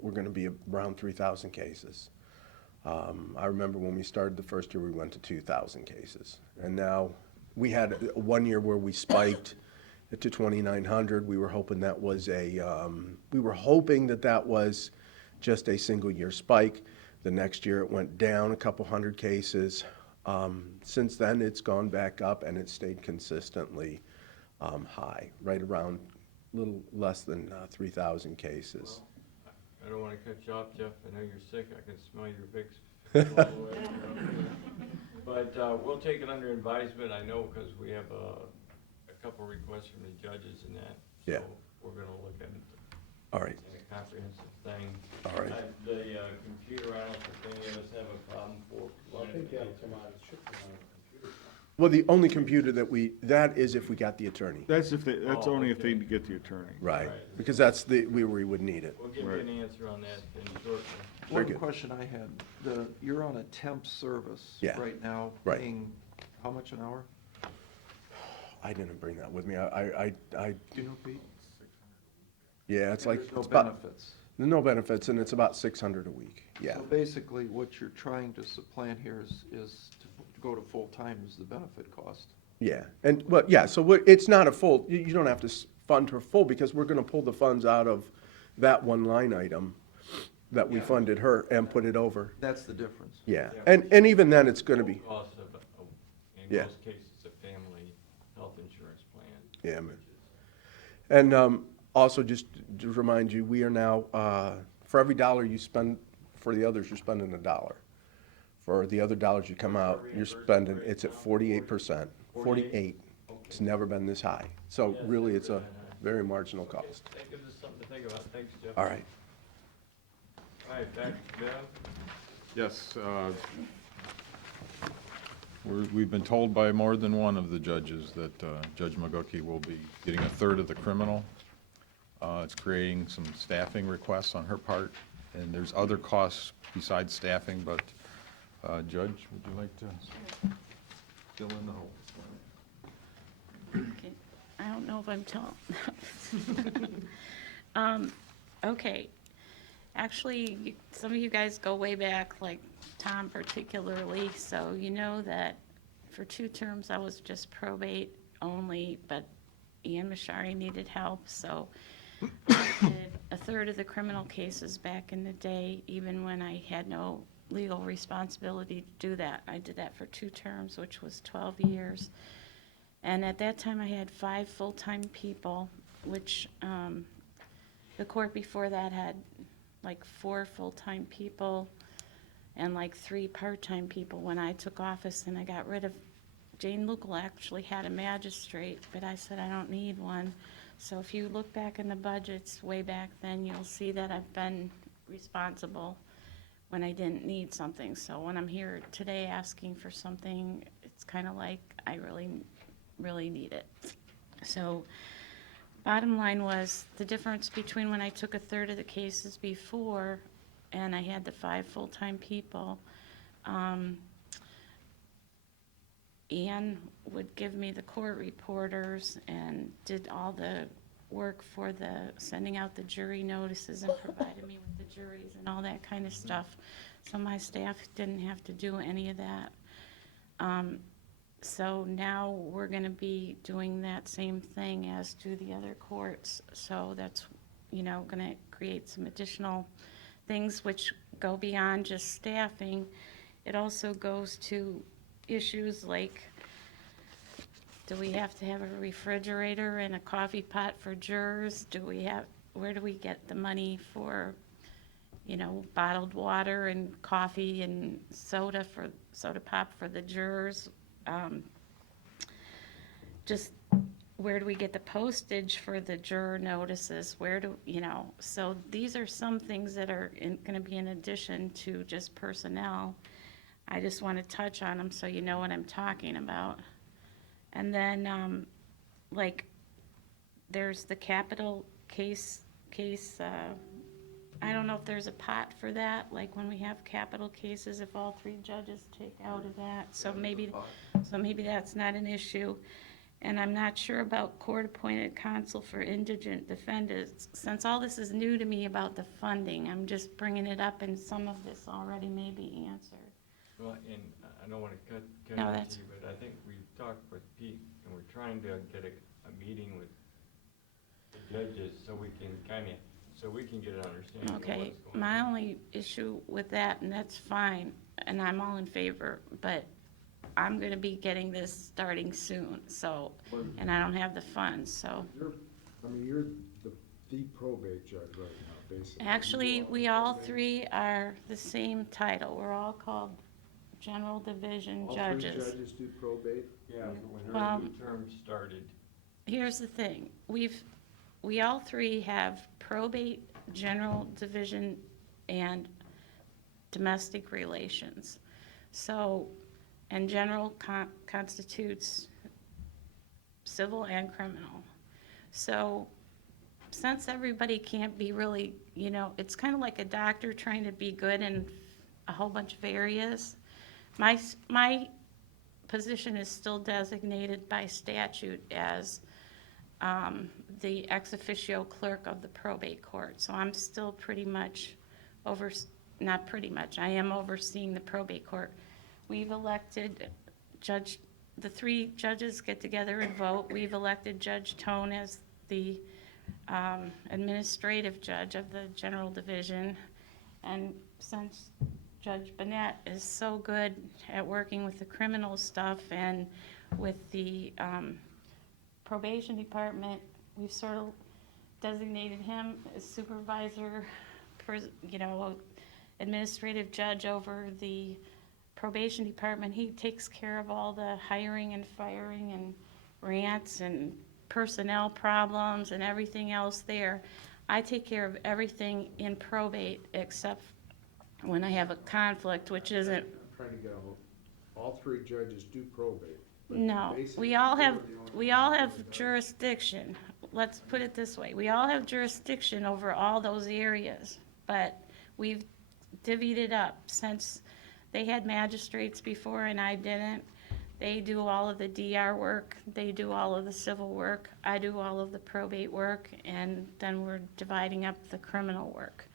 going to be around 3,000 cases. I remember when we started the first year, we went to 2,000 cases. And now we had 1 year where we spiked to 2,900. We were hoping that was that was just a single year spike. The next year it went down a couple hundred cases. Since then, it's gone back up, and it's stayed consistently high, right around a little less than 3,000 cases. I don't want to cut you off, Jeff. I know you're sick. I can smell your Vicks. But we'll take it under advisement. I know because we have a couple requests from the judges and that. So Yeah. we're going to look at it. All right. In a comprehensive thing. All right. The computer, I don't think any of us have a problem for. Well, I think that'll come out, it should come out of the computer. Well, the only computer that is if we got the attorney. That's only if they get the attorney. Right, because that's where we would need it. We'll give you an answer on that then shortly. Very One good. question I had, you're on a temp service Yeah. right now, Right. paying how much an hour? I didn't bring that with me. Do you know, Pete? Yeah, it's like, There's no it's about, benefits. No benefits, and it's about 600 a week, yeah. So basically, what you're trying to supplant here is to go to full-time is the benefit cost. Yeah, and, but, yeah, so it's not a full, you don't have to fund her full, because we're gonna pull the funds out of that one line item that we funded her and put it over. That's the difference. Yeah, and even then, it's gonna be, Cost of, in Yeah. most cases, a family health insurance plan. yeah, man. And also, just to remind you, we are now, for every dollar you spend for the others, you're spending $1. For the other dollars you come out, you're spending, it's at 48%, 48. It's never been this high. So really, it's a very marginal cost. That gives us something to think about. Thanks, Jeff. All right. All right, back to Bev. Yes, we've been told by more than one of the judges that Judge Magucki will be getting a third of the criminal. It's creating some staffing requests on her part, and there's other costs besides staffing, but Judge, would you like to fill in the hole? Okay, I don't know if I'm telling. Okay, actually, some of you guys go way back, like Tom particularly, so you know that for 2 terms I was just probate only, but Ian Mashari needed help, so I did a third of the criminal cases back in the day, even when I had no legal responsibility to do that. I did that for 2 terms, which was 12 years. And at that time, I had 5 full-time people, which the court before that had like 4 full-time people and like 3 part-time people when I took office, and I got rid of, Jane Lucal actually had a magistrate, but I said I don't need one. So if you look back in the budgets way back then, you'll see that I've been responsible when I didn't need something. So when I'm here today asking for something, it's kind of like I really need it. So bottom line was the difference between when I took a third of the cases before and I had the 5 full-time people. Ann would give me the court reporters and did all the work for the sending out the jury notices and provided me with the juries and all that kind of stuff. So my staff didn't have to do any of that. So now we're gonna be doing that same thing as do the other courts. So that's, you know, gonna create some additional things which go beyond just staffing. It also goes to issues like, do we have to have a refrigerator and a coffee pot for jurors? Where do we get the money for, you know, bottled water and coffee and soda pop for the jurors? Just where do we get the postage for the juror notices? So these are some things that are gonna be in addition to just personnel. I just want to touch on them so you know what I'm talking about. And then, like, there's the capital case, I don't know if there's a pot for that, like when we have capital cases, if all 3 judges take out of that, so maybe that's not an issue. And I'm not sure about court-appointed counsel for indigent defendants. Since all this is new to me about the funding, I'm just bringing it up, and some of this already may be answered. Well, and I don't want to cut No, into that's- you, but I think we've talked with Pete, and we're trying to get a meeting with the judges so we can get an understanding of Okay, what's going my on. only issue with that, and that's fine, and I'm all in favor, but I'm gonna be getting this starting soon, so, and I don't have the funds, so. You're the probate judge right now, basically. Actually, we all 3 are the same title. We're all called General Division All 3 Judges. judges do probate? Yeah, when her Well- new term started. Here's the thing, we all 3 have probate, general division, and domestic relations. So, and general constitutes civil and criminal. So, since everybody can't be really, you know, it's kind of like a doctor trying to be good in a whole bunch of areas. My position is still designated by statute as the ex officio clerk of the probate court. So I'm still pretty much not pretty much, I am overseeing the probate court. We've elected the 3 judges get together and vote. We've elected Judge Tone as the administrative judge of the general division. And since Judge Burnett is so good at working with the criminal stuff and with the probation department, we've sort of designated him as supervisor, administrative judge over the probation department. He takes care of all the hiring and firing and rants and personnel problems and everything else there. I take care of everything in probate except when I have a conflict, which isn't. I'm trying to get all 3 judges do probate. but No, basically we all you're have, the only we all one have that does. jurisdiction. Let's put it this way, we all have jurisdiction over all those areas, but we've divvied it up since they had magistrates before and I didn't. They do all of the DR work, they do all of the civil work, I do all of the probate work, and then we're dividing up the criminal work.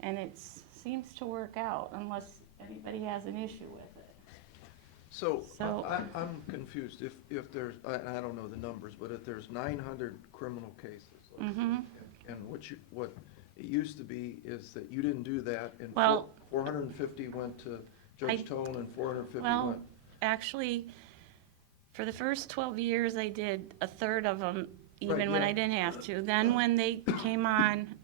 And it seems to work out unless anybody has an issue with it. So, So- I'm confused, if there's, I don't know the numbers, but if there's 900 criminal cases, let's say, Mhm. and what it used to be is that you didn't do that, and Well- 450 went to Judge Tone and 450 Well, went. actually, for the first 12 years, I did a third of them, even Right, when yeah. I didn't have to. Then when they came on,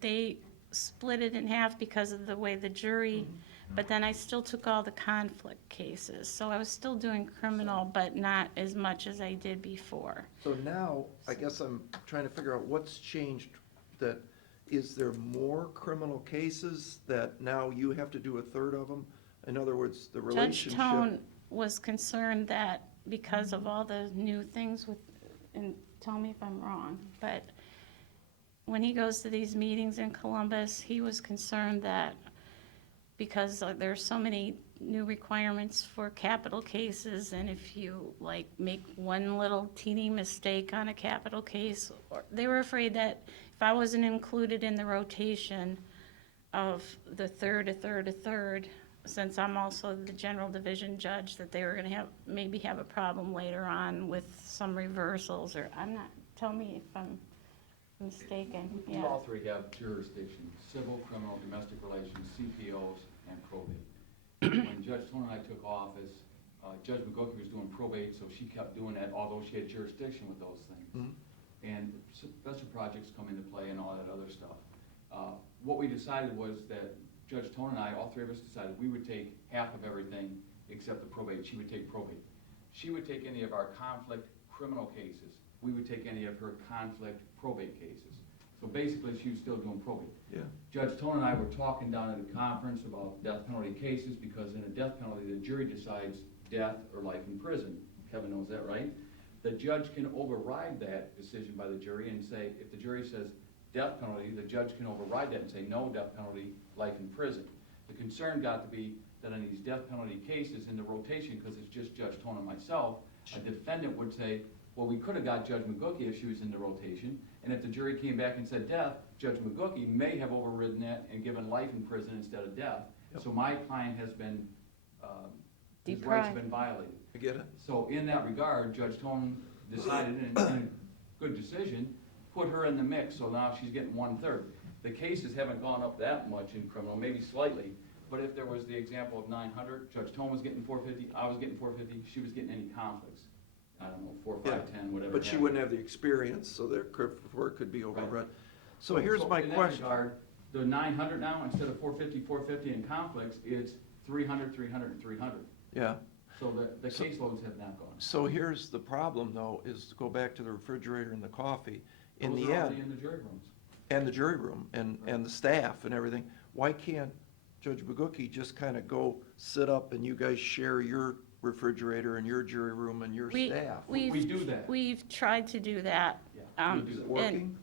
they split it in half because of the way the jury, but then I still took all the conflict cases. So I was still doing criminal, but not as much as I did before. So now, I guess I'm trying to figure out what's changed, that, is there more criminal cases that now you have to do a third of them? In other words, the Judge relationship. Tone was concerned that because of all the new things with, and tell me if I'm wrong, but when he goes to these meetings in Columbus, he was concerned that because there's so many new requirements for capital cases, and if you like make one little teeny mistake on a capital case, or they were afraid that if I wasn't included in the rotation of the third, since I'm also the general division judge, that they were gonna maybe have a problem later on with some reversals, or tell me if I'm mistaken, We yeah. all 3 have jurisdiction, civil, criminal, domestic relations, CPOs, and probate. When Judge Tone and I took office, Judge McGookie was doing probate, so she kept doing that, although she had jurisdiction with those things. Mhm. And special projects come into play and all that other stuff. What we decided was that Judge Tone and I, all 3 of us decided we would take half of everything except the probate. She would take probate. She would take any of our conflict criminal cases. We would take any of her conflict probate cases. So basically, she was still doing probate. Yeah. Judge Tone and I were talking down at a conference about death penalty cases, because in a death penalty, the jury decides death or life in prison. Kevin knows that, right? The judge can override that decision by the jury and say, if the jury says death penalty, the judge can override that and say, no, death penalty, life in prison. The concern got to be that in these death penalty cases in the rotation, because it's just Judge Tone and myself, a defendant would say, well, we could have got Judge McGookie if she was in the rotation, and if the jury came back and said death, Judge McGookie may have overridden that and given life in prison instead of death. Yep. So my client has been, his rights Deprived. have been violated. I get it. So in that regard, Judge Tone decided, in a good decision, put her in the mix, so now she's getting 1/3. The cases haven't gone up that much in criminal, maybe slightly, but if there was the example of 900, Judge Tone was getting 450, I was getting 450, she was getting any conflicts. I don't know, 4, 5, 10, whatever. But she happened. wouldn't have the experience, so there could be overrun. So here's my in that question. regard, the 900 now, instead of 450 in conflicts, it's 300, 300, and 300. Yeah. So the caseloads have not gone. So here's the problem, though, is to go back to the refrigerator and the coffee. In Those the are already end, in the jury rooms. and the jury room, and the staff and everything, why can't Judge Bagookie just kind of go sit up and you guys share your refrigerator and your jury room and your staff? We do that. We've tried to do that. Yeah, we do that. Working?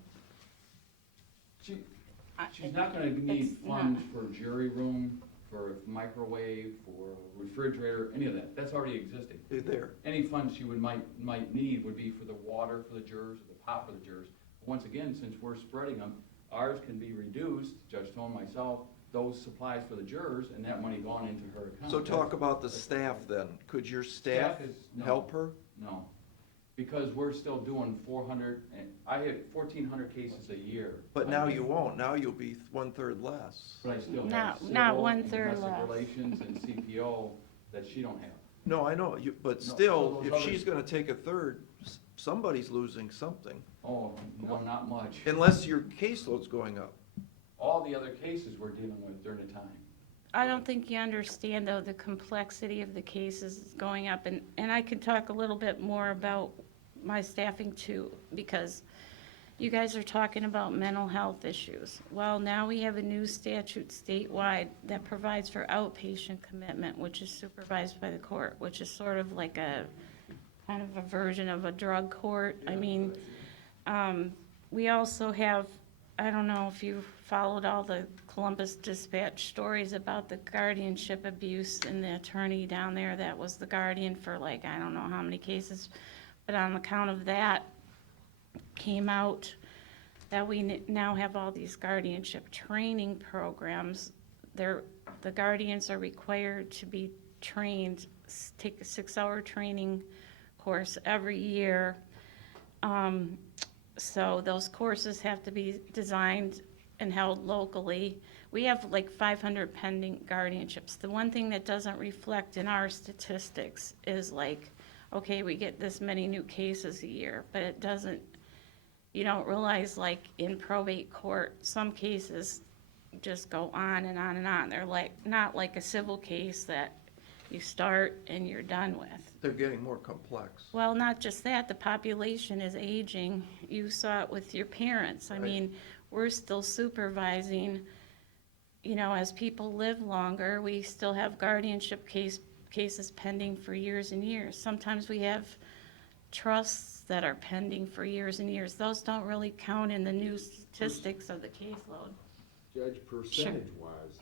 She's not gonna need It's not. funds for jury room for a microwave, for a refrigerator, any of that. That's already existing. They're there. Any funds she might need would be for the water for the jurors, or the pot for the jurors. Once again, since we're spreading them, ours can be reduced, Judge Tone, myself, those supplies for the jurors, and that money gone into her account. So talk about the staff then. Could your staff no. help her? No, because we're still doing 400, and I had 1,400 cases a year. But now you won't. Now you'll be 1/3 less. But I still Not- have not civil, 1/3 domestic less. relations, and CPO that she don't have. No, I know, but No, still, so if those she's others- gonna take a third, somebody's losing something. Oh, no, not much. Unless your caseload's going up. All the other cases we're dealing with during the time. I don't think you understand, though, the complexity of the cases is going up, and I could talk a little bit more about my staffing too, because you guys are talking about mental health issues. Well, now we have a new statute statewide that provides for outpatient commitment, which is supervised by the court, which is sort of like a, kind of a version of a drug court. I mean, we also have, I don't know if you followed all the Columbus Dispatch stories about the guardianship abuse and the attorney down there that was the guardian for like, I don't know how many cases. But on account of that, came out that we now have all these guardianship training programs. The guardians are required to be trained, take a 6-hour training course every year. So those courses have to be designed and held locally. We have like 500 pending guardianships. The one thing that doesn't reflect in our statistics is like, okay, we get this many new cases a year, but it doesn't, you don't realize like in probate court, some cases just go on and on and on. They're like, not like a civil case that you start and you're done with. They're getting more complex. Well, not just that, the population is aging. You saw it with your parents. I Right. mean, we're still supervising, you know, as people live longer, we still have guardianship cases pending for years and years. Sometimes we have trusts that are pending for years and years. Those don't really count in the new statistics of the caseload. Judge, percentage-wise,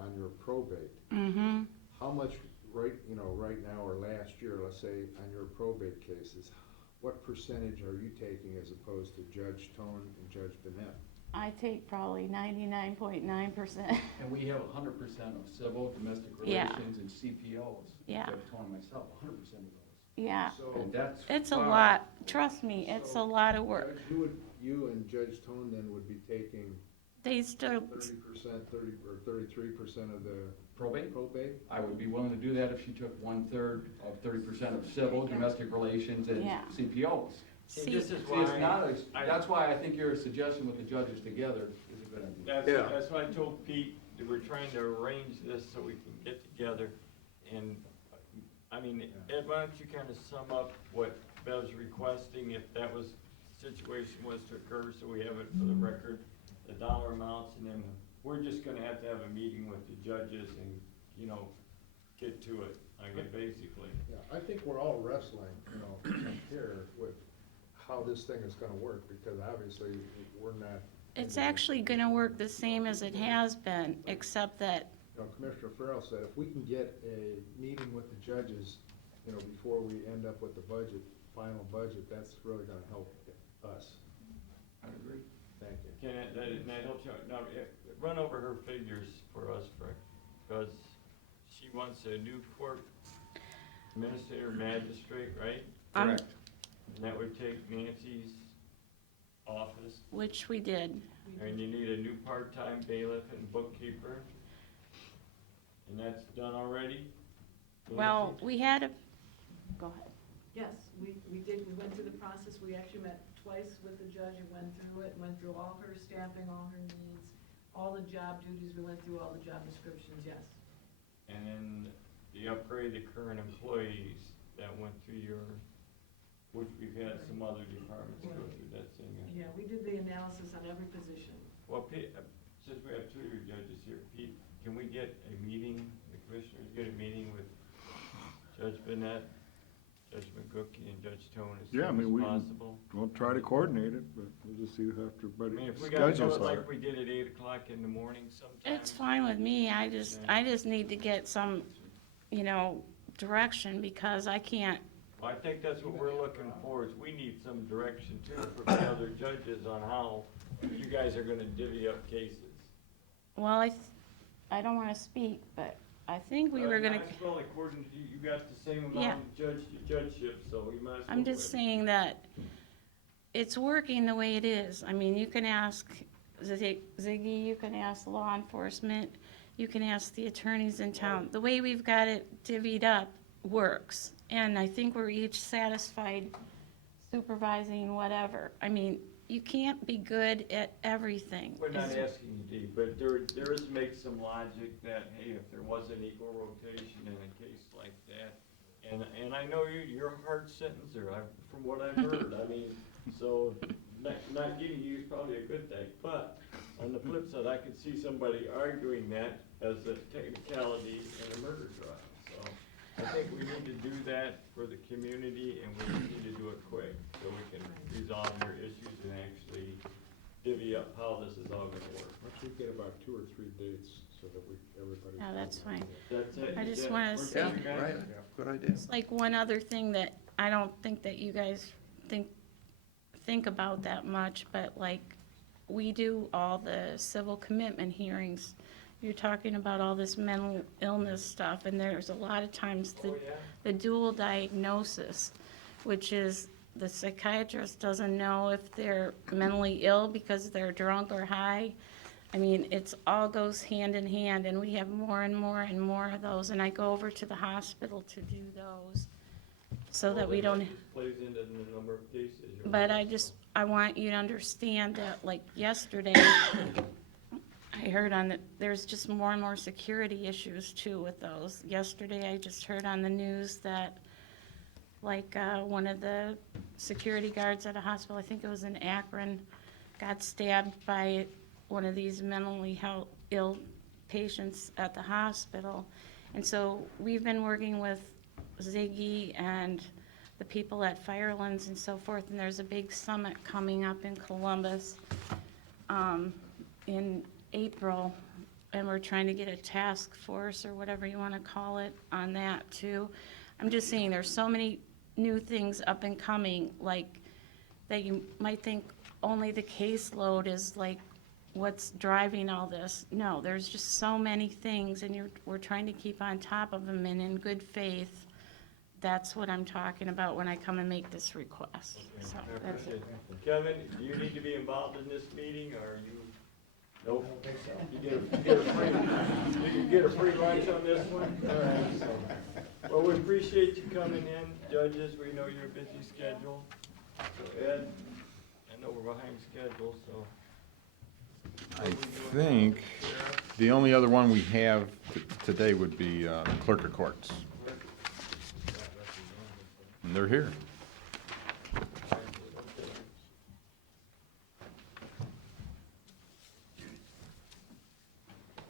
on your probate, Mm-hmm. how much right now or last year, let's say, on your probate cases, what percentage are you taking as opposed to Judge Tone and Judge Bennett? I take probably 99.9%. And we have 100% of civil, domestic Yeah. relations, and CPOs. Yeah. Judge Tone and myself, 100% of those. Yeah, And that's. it's a far- lot. Trust me, it's a lot of work. Judge, you and Judge Tone then would be taking They still, 30%, 33% of the Probate? probate? I would be willing to do that if she took 1/3 of 30% of civil, domestic relations, and Yeah. CPOs. see, This is See, it's not, why, that's why I think your suggestion with the judges together is a good idea. Yeah. that's why I told Pete that we're trying to arrange this so we can get together. And, I mean, Ed, why don't you kind of sum up what Bev's requesting, if that was, situation was to occur, so we have it for the record, the dollar amounts, and then we're just gonna have to have a meeting with the judges and, you know, get to it, I guess, basically. Yeah, I think we're all wrestling, here with how this thing is gonna work, because obviously we're not. it's actually gonna work the same as it has been, except that, Commissioner Farrell said if we can get a meeting with the judges, before we end up with the budget, final budget, that's really gonna help us. I agree. Thank you. Can that help you? Now, run over her figures for us, Frank, because she wants a new court administrator magistrate, right? Correct. And that would take Nancy's office, which we did. and you need a new part-time bailiff and bookkeeper. And that's done already? Well, Nancy? we had a, go ahead. Yes, we did, we went through the process, we actually met twice with the judge and went through it, went through all her staffing, all her needs, all the job duties, we went through all the job descriptions, yes. And then the upgrade the current employees that went through your, which we've had some other departments go through that same. Yeah, we did the analysis on every position. Well, Pete, since we have two of your judges here, Pete, can we get a meeting, the commissioners get a meeting with Judge Bennett Judge McGookie and Judge Tone as Yeah, I soon mean, as we possible. we'll try to coordinate it, but we'll just see after I everybody mean, if we gotta do schedules it are. like we did at 8 o'clock in the morning sometimes. It's fine with me, I just need to get some, direction, because I can't, Well, I think that's what we're looking for, is we need some direction too from the other judges on how you guys are gonna divvy up cases. well, I don't wanna speak, but I think we were gonna, Might as well, according to you, you got the same Yeah. amount of judgeship, so you might as well. I'm just saying that it's working the way it is. I mean, you can ask Ziggy, you can ask law enforcement, you can ask the attorneys in town. The way we've got it divvied up works, and I think we're each satisfied supervising whatever. I mean, you can't be good at everything. We're not asking you, Dee, but there is make some logic that, hey, if there was an equal rotation in a case like that, and I know you're a hard sentencer, from what I've heard, I mean, so not getting you is probably a good thing, but on the flip side, I could see somebody arguing that as a technicality in a murder trial, so I think we need to do that for the community, and we need to do it quick, so we can resolve your issues and actually divvy up how this is all gonna work. Once we get about 2 or 3 dates so that everybody. Yeah, that's fine. That's it. I just Is that wanna work say- for you guys? Right, good idea. It's like one other thing that I don't think that you guys think about that much, but like, we do all the civil commitment hearings. You're talking about all this mental illness stuff, and there's a lot of times the dual diagnosis, which is the psychiatrist doesn't know if they're mentally ill because they're drunk or high. I mean, it's all goes hand in hand, and we have more and more and more of those, and I go over to the hospital to do those, so that we don't. Plays into the number of cases. But I want you to understand that, like yesterday, I heard there's just more and more security issues too with those. Yesterday, I just heard on the news that, like, one of the security guards at a hospital, I think it was in Akron, got stabbed by one of these mentally ill patients at the hospital. And so we've been working with Ziggy and the people at Firelands and so forth, and there's a big summit coming up in Columbus in April, and we're trying to get a task force or whatever you want to call it on that too. I'm just saying, there's so many new things up and coming, like, that you might think only the caseload is like what's driving all this. No, there's just so many things, and we're trying to keep on top of them, and in good faith. That's what I'm talking about when I come and make this request. So I that's appreciate it. it. Kevin, do you need to be involved in this meeting, or are you? Nope. I don't think so. You can get a free lunch on this one? All right, so. Well, we appreciate you coming in, judges, we know you're a busy schedule. So Ed, I know we're behind schedule, so. I think the only other one we have today would be clerk of courts. And they're here.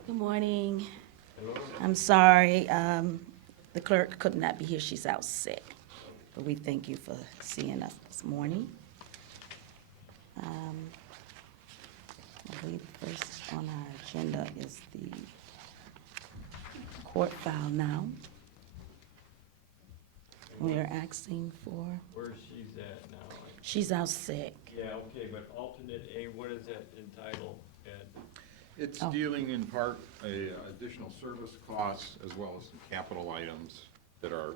Good morning. I'm sorry, the clerk could not be here, she's out sick. But we thank you for seeing us this morning. I believe first on our agenda is the court file now. We are asking for, Where she's at now? she's out sick. Yeah, okay, but alternate A, what is that entitled, Ed? It's Oh. dealing in part additional service costs as well as some capital items that are,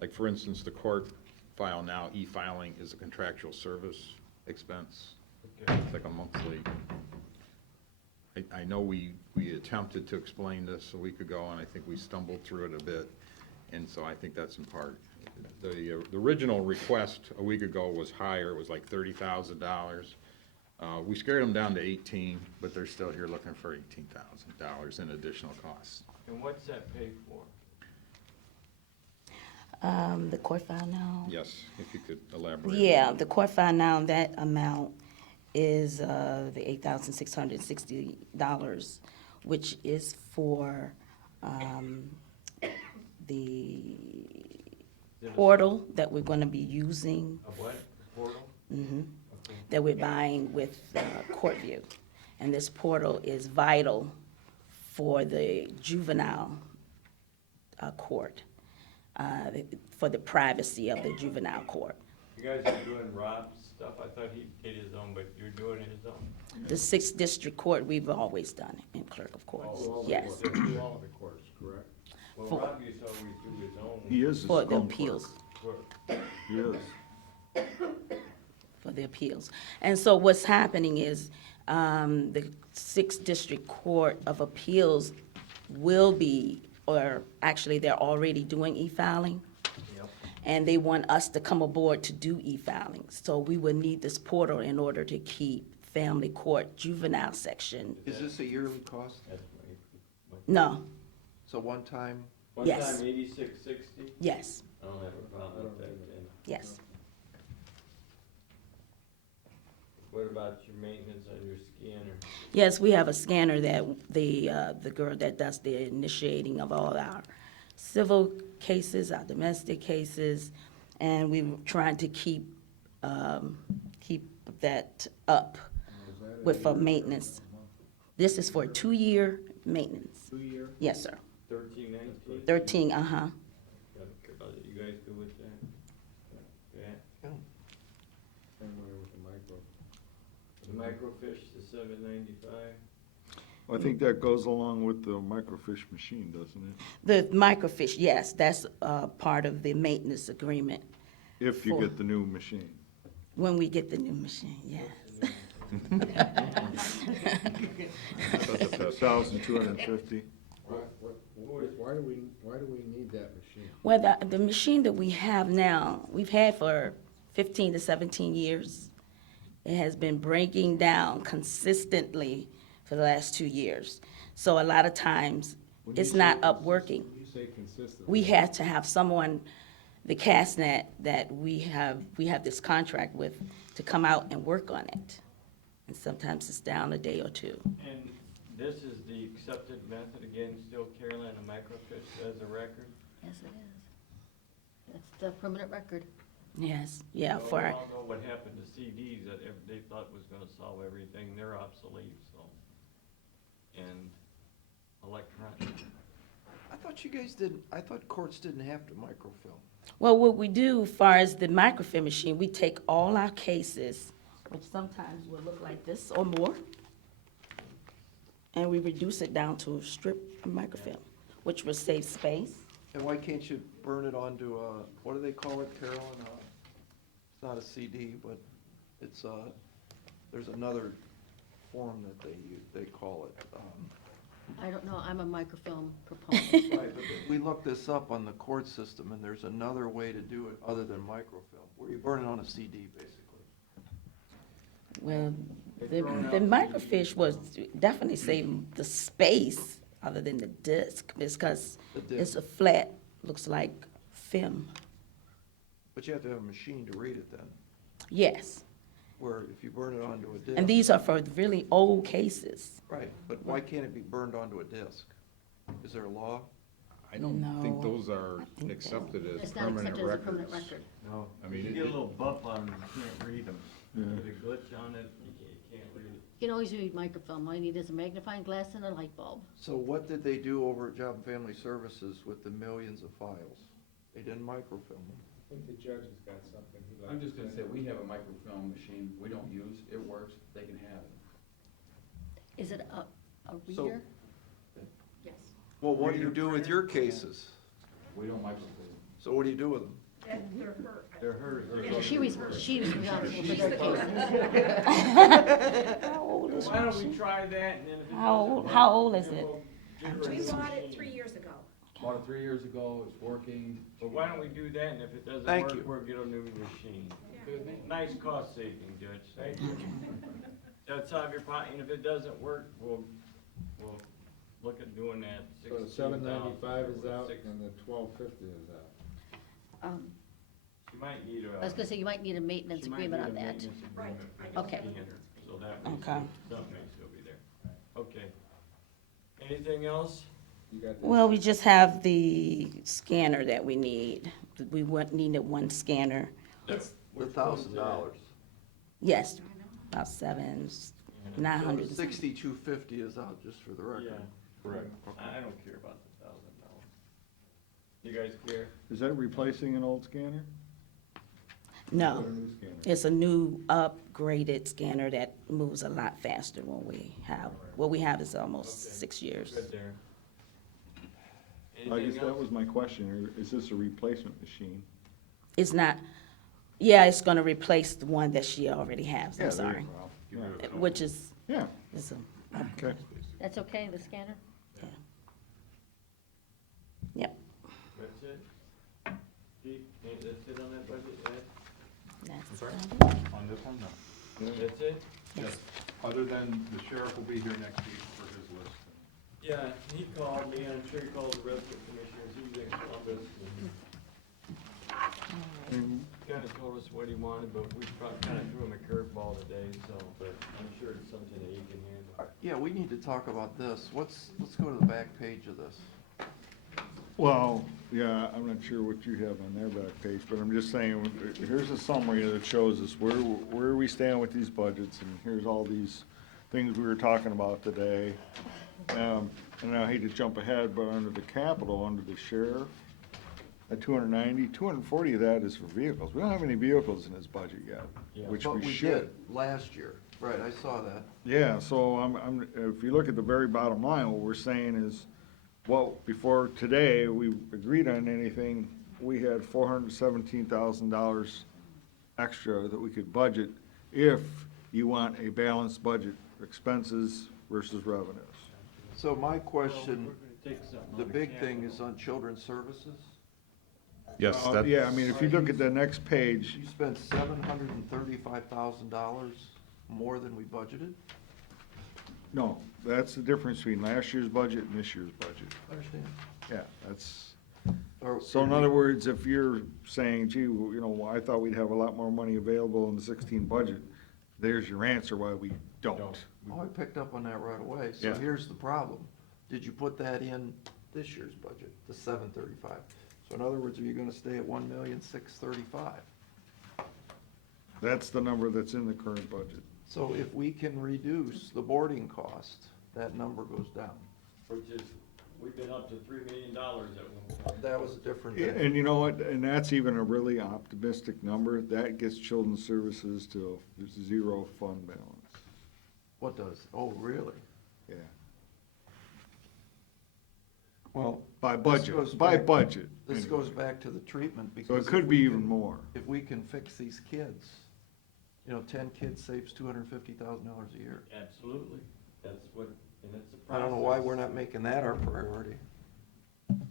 like for instance, the court file now, e-filing is a contractual service expense. Okay. It's like a monthly. I know we attempted to explain this a week ago, and I think we stumbled through it a bit, and so I think that's in part. The original request a week ago was higher, it was like $30,000. We scared them down to 18, but they're still here looking for $18,000 in additional costs. And what's that paid for? The court file now? Yes, if you could elaborate. Yeah, the court file now, that amount is the $8,660, which is for the portal that we're gonna be using. A what, portal? Mhm. That we're buying with Courtview. And this portal is vital for the juvenile court, for the privacy of the juvenile court. You guys are doing Rob's stuff, I thought he did his own, but you're doing his own? The 6th District Court, we've always done it in clerk of courts, yes. All the courts, correct? Well, For- Rob used to always do his own. He is his For the own appeals. work. clerk. He is. For the appeals. And so what's happening is, the 6th District Court of Appeals will be, or actually, they're already doing e-filing. Yep. And they want us to come aboard to do e-filing. So we would need this portal in order to keep family court juvenile section. Is this a yearly cost? That's my- No, So one time? One Yes. time 8660? yes, I don't have a problem with that then. yes. What about your maintenance on your scanner? Yes, we have a scanner that the girl that does the initiating of all our civil cases, our domestic cases, and we're trying to keep that up with maintenance. This is for a 2-year maintenance. 2-year? Yes, sir. 1319? 13, You guys good with that? Yeah. Same way with the micro. The microfiche, the 795? I think that goes along with the microfiche machine, doesn't it? The microfiche, yes, that's part of the maintenance agreement If you For- get the new machine. when we get the new machine, yes. $1,250. Why do we need that machine? Well, the machine that we have now, we've had for 15 to 17 years. It has been breaking down consistently for the last 2 years. So a lot of times, When you it's say not up working. You say consistent. We have to have someone, the CastNet that we have this contract with, to come out and work on it. And sometimes it's down a day or two. And this is the accepted method, again, still Carolina microfiche as a record? Yes, it is. That's the permanent record. Yes, yeah, Well, for, we all know what happened to CDs that they thought was gonna solve everything, they're obsolete, so. And electronic. I thought you guys didn't, I thought courts didn't have to microfilm. well, what we do as far as the microfilm machine, we take all our cases, which sometimes will look like this or more, and we reduce it down to a strip of microfilm, which will save space. And why can't you burn it onto a, what do they call it, Carolyn? It's not a CD, but it's there's another form that they call it. I don't know, I'm a microfilm proponent. Right, but we looked this up on the court system, and there's another way to do it other than microfilm, where you burn it on a CD, basically. Well, the microfiche was definitely saving the space other than the disc, because The disc. it's a flat, looks like film. But you have to have a machine to read it then, Yes, where if you burn it onto a disc. and these are for really old cases. Right, but why can't it be burned onto a disc? Is there a law? I don't think No, those are I think accepted as It's not permanent accepted as a records. permanent record. No. I mean, You it- get a little bump on them, you can't read them. Get a glitch on it, you can't read it. You can always read microfilm, all you need is a magnifying glass and a light bulb. So what did they do over at Job and Family Services with the millions of files? They didn't microfilm them. I think the judge has got something he'd like to I'm just gonna say. say, we have a microfilm machine we don't use, it works, they can have it. Is it a So- reader? Yes. Well, what do you do with your cases? We don't microfilm. So what do you do with them? They're hers. She was responsible for their case. How old is Why don't she? we try that and then if it How doesn't old- work, how old is then it? we'll get rid We of the bought it machine. 3 years ago. Bought it 3 years ago, it's working. But why don't we do that, and if it doesn't Thank work, you. we'll get a new machine. Good thing. Nice cost saving, Judge, thank you. That's out of your pocket, and if it doesn't work, we'll look at doing that. So the 795 is out and the 1250 is out. You might need a. I was gonna say, you might need a maintenance she might agreement need on a that. maintenance agreement with Okay. the scanner, so that may Okay. still, that may still be there. Okay. Anything else? You got the- Well, we just have the scanner that we need. We needed one scanner. $1,000. Yes, about 900. 6250 is out, just for the record. Yeah. Correct. I don't care about the $1,000. You guys care? Is that replacing an old scanner? No, Or a new scanner? it's a new upgraded scanner that moves a lot faster than what we have is almost 6 years. Good there. I guess Anything that else? was my question, is this a replacement machine? It's not, yeah, it's gonna replace the one that she already has, Yeah, I'm there sorry. you go. Yeah. Which is, Yeah, is a, okay. That's okay, the scanner? yep, That's it? Keith, that's it on that budget, Ed? that's sorry? about it. On this one, no. That's it? Yes, other than the sheriff will be here next week for his list. Yeah, he called me, I'm sure he called the rest of the commissioners, he was in Columbus. And Kinda told us what he wanted, but we probably kinda threw him a curveball today, so, but I'm sure it's something that he can handle. Yeah, we need to talk about this. Let's go to the back page of this. Well, yeah, I'm not sure what you have on their back page, but I'm just saying, here's a summary that shows us where we stand with these budgets, and here's all these things we were talking about today. And I hate to jump ahead, but under the capital, under the sheriff, at 290, 240 of that is for vehicles. We don't have any vehicles in this budget yet, Yeah. which But we we should. did last year. Right, I saw that. Yeah, so if you look at the very bottom line, what we're saying is, well, before today, we agreed on anything, we had $417,000 extra that we could budget if you want a balanced budget, expenses versus revenues. So my question, We're gonna take something the out of big thing capital. is on children's services. Yes, Yeah, I mean, if you look at the next page, You spent $735,000 more than we budgeted? no, that's the difference between last year's budget and this year's budget. Understand. Yeah, that's, Or so in did other we- words, if you're saying, gee, well, I thought we'd have a lot more money available in the 16 budget, there's your answer why we don't. Oh, I picked up on that right away. So Yeah. here's the problem. Did you put that in this year's budget, the 735? So in other words, are you gonna stay at 1,635,000? That's the number that's in the current budget. So if we can reduce the boarding cost, that number goes down. Which is, we've been up to $3 million at one point. That was a different Yeah, day. and you know what, and that's even a really optimistic number, that gets children's services to zero fund balance, What does? Oh, really? yeah. Well, By this budget, goes by back- budget. This anyway. goes back to the treatment because. So it if could we be even can- more. If we can fix these kids, 10 kids saves $250,000 a year. Absolutely, that's what, and that's the process. I don't know why we're not making that our priority.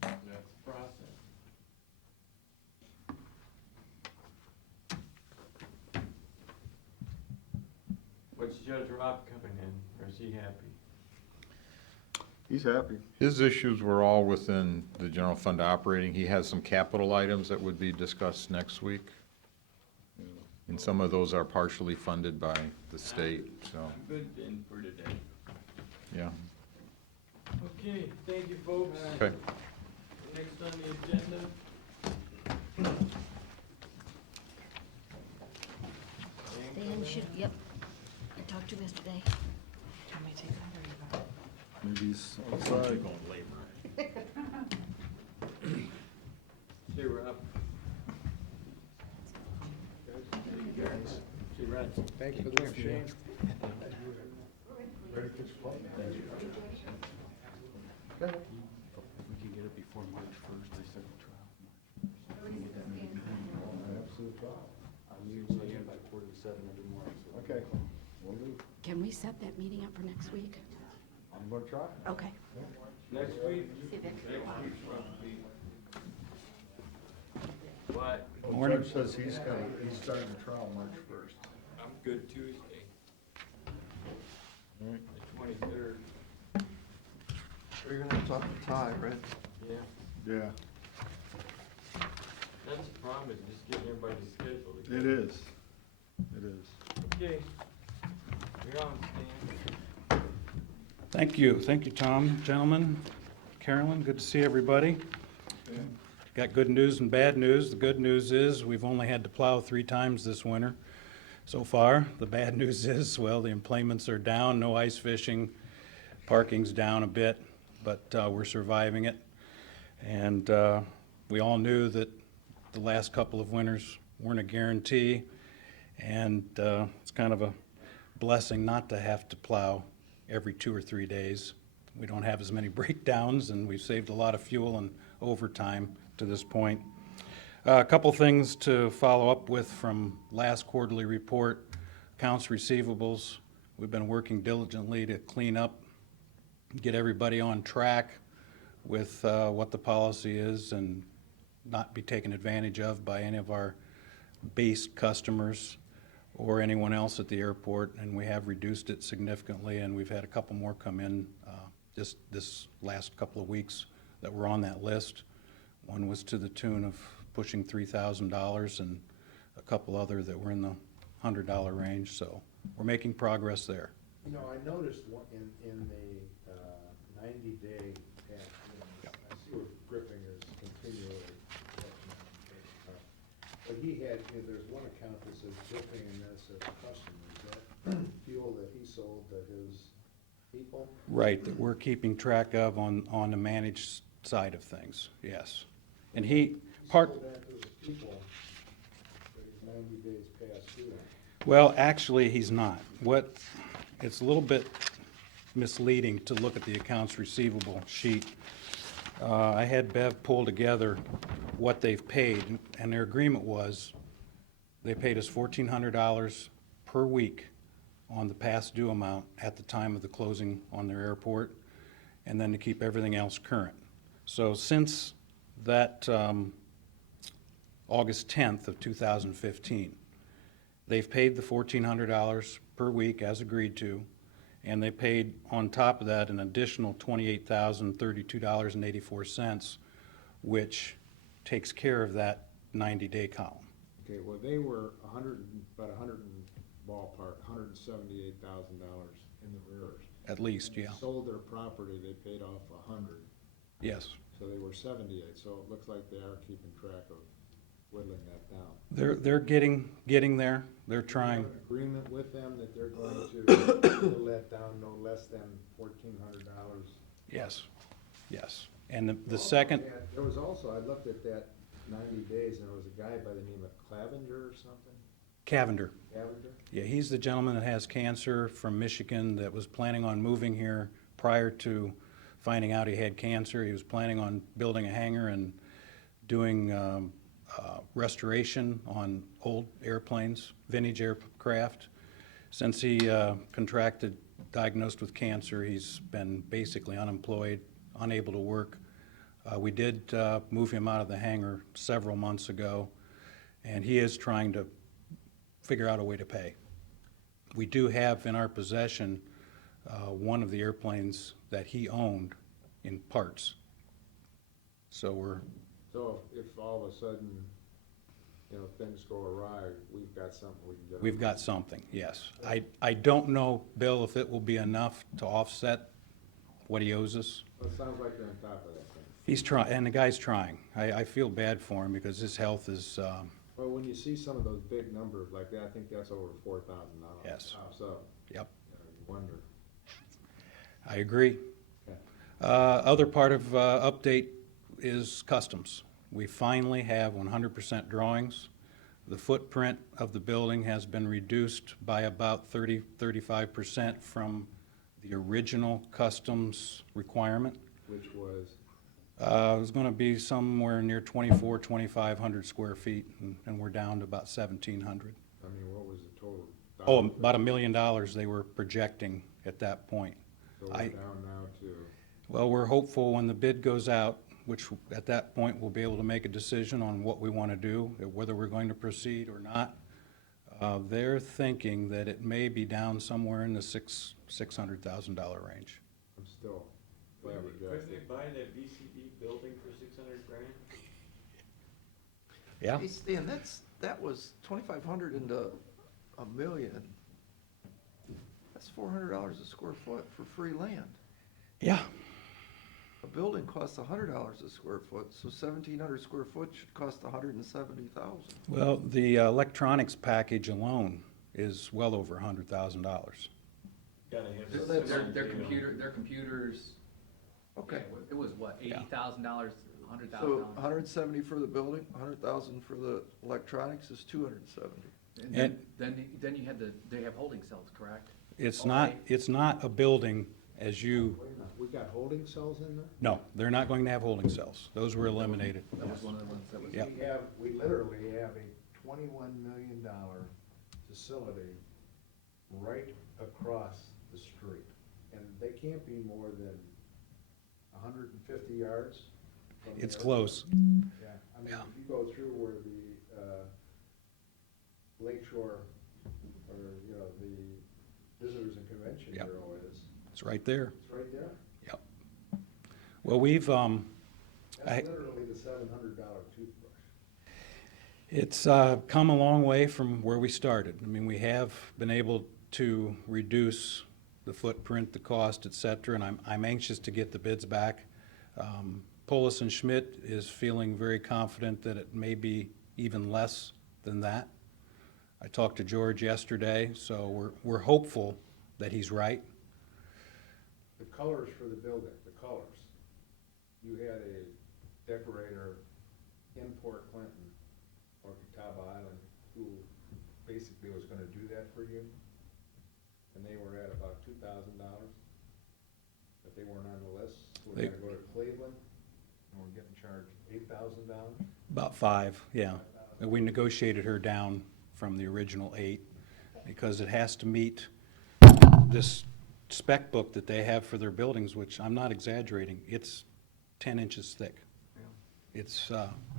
That's the process. What's Judge Rob coming in, or is he happy? He's happy. His issues were all within the general fund operating. He has some capital items that would be discussed next week. And some of those are partially funded by the state, so, I'm good then for today. yeah. Okay, thank you, folks. Okay. Next on the agenda. Dan should, yep, I talked to him yesterday. Maybe he's outside. See, Rob. See, Rod. Thanks for the information. Ready to catch a flight? If we can get it before March 1st, they said the trial. Absolute trial. I'm usually in by 4:47 every morning, so. Okay, will do. Can we set that meeting up for next week? I'm gonna try. Okay. Next week? See Vic. Next week's rough week. What? Well, the judge says he's starting the trial March 1st. I'm good Tuesday. The 23rd. We're gonna have to talk to Ty, right? Yeah. Yeah, That's the problem, is just getting everybody's schedule it together. is. It is. Okay. You're on, Stan. Thank you, Tom, gentlemen. Carolyn. Good to see everybody. Got good news and bad news. The good news is we've only had to plow 3 times this winter so far. The bad news is, well, the employments are down, no ice fishing, parking's down a bit, but we're surviving it. And we all knew that the last couple of winters weren't a guarantee, and it's kind of a blessing not to have to plow every 2 or 3 days. We don't have as many breakdowns, and we've saved a lot of fuel and overtime to this point. A couple things to follow up with from last quarterly report. Accounts receivables, we've been working diligently to clean up, get everybody on track with what the policy is and not be taken advantage of by any of our base customers or anyone else at the airport, and we have reduced it significantly, and we've had a couple more come in just this last couple of weeks that were on that list. One was to the tune of pushing $3,000 and a couple other that were in the $100 range, so we're making progress there. You know, I noticed in the 90-day, I see where Griffin is continually, but he had, there's one account that says Griffin and that says customers. Is that fuel that he sold to his people? Right, that we're keeping track of on the managed side of things, yes. And he, part, Sold that to his people, but he's 90 days past due. well, actually, he's not. It's a little bit misleading to look at the accounts receivable sheet. I had Bev pull together what they've paid, and their agreement was, they paid us $1,400 per week on the past due amount at the time of the closing on their airport, and then to keep everything else current. So since that August 10th of 2015, they've paid the $1,400 per week as agreed to, and they paid on top of that an additional $28,032.84, which takes care of that 90-day column. Okay, well, they were about ballpark, $178,000 in the rears. At least, yeah. Sold their property, they paid off 100. Yes. So they were 78, so it looks like they are keeping track of whittling that down. They're getting there. They're trying. Do you have an agreement with them that they're going to whittle that down no less than $1,400? Yes, yes. And the second, Yeah, there was also, I looked at that 90 days, and there was a guy by the name of Clavenger or something? Cavender. Cavender? Yeah, he's the gentleman that has cancer from Michigan that was planning on moving here prior to finding out he had cancer. He was planning on building a hangar and doing restoration on old airplanes, vintage aircraft. Since he diagnosed with cancer, he's been basically unemployed, unable to work. We did move him out of the hangar several months ago, and he is trying to figure out a way to pay. We do have in our possession one of the airplanes that he owned in parts. So if all of a sudden, things go awry, we've got something we can get. we've got something, yes. I don't know, Bill, if it will be enough to offset what he owes us. Well, it sounds like they're on top of that thing. He's trying, and the guy's trying. I feel bad for him because his health is, Well, when you see some of those big numbers like that, I think that's over $4,000. Yes. So, yep, you wonder. I agree. Okay. Other part of update is customs. We finally have 100% drawings. The footprint of the building has been reduced by about 35% from the original customs requirement. Which was? It was going to be somewhere near 2,500 square feet, and we're down to about 1,700. I mean, what was the total? Oh, about $1 million they were projecting at that point. So we're down now to? Well, we're hopeful when the bid goes out, which at that point we'll be able to make a decision on what we want to do, whether we're going to proceed or not. They're thinking that it may be down somewhere in the $600,000 range. I'm still Couldn't flabbergasted. they buy that VCD building for $600,000? Yeah. Hey, Stan, that was 2,500 into $1 million. That's $400 a square foot for free land. Yeah. A building costs $100 a square foot, so 1,700 square foot should cost $170,000. Well, the electronics package alone is well over $100,000. Gotta have So the that's- Their computers. Okay. Yeah, it was what, $80,000, $100,000? So 170 for the building, 100,000 for the electronics is 270. And then you had they have holding cells, correct? It's not a building as you, Wait a minute, we got holding cells in there? no, they're not going to have holding cells. Those were eliminated. That was one of the ones that was. Yeah. We literally have a $21 million facility right across the street. And they can't be more than 150 yards from the It's airport. close. Yeah, I mean, if you go through where the, Lakeshore, or, you know, the Visitors and Convention Yep. Bureau is, It's right there. it's right there. Yep. Well, we've, That's literally the $700 toothbrush. it's come a long way from where we started. I mean, we have been able to reduce the footprint, the cost, et cetera, and I'm anxious to get the bids back. Polis and Schmidt is feeling very confident that it may be even less than that. I talked to George yesterday, so we're hopeful that he's right. The colors for the building, the colors. You had a decorator in Port Clinton or Catawba Island who basically was gonna do that for you. And they were at about $2,000, but they weren't on the list. So we They- had to go to Cleveland, and we're getting charged $8,000. About 5, yeah. And we negotiated her down from the original 8 because it has to meet this spec book that they have for their buildings, which I'm not exaggerating. It's 10 inches thick. It's,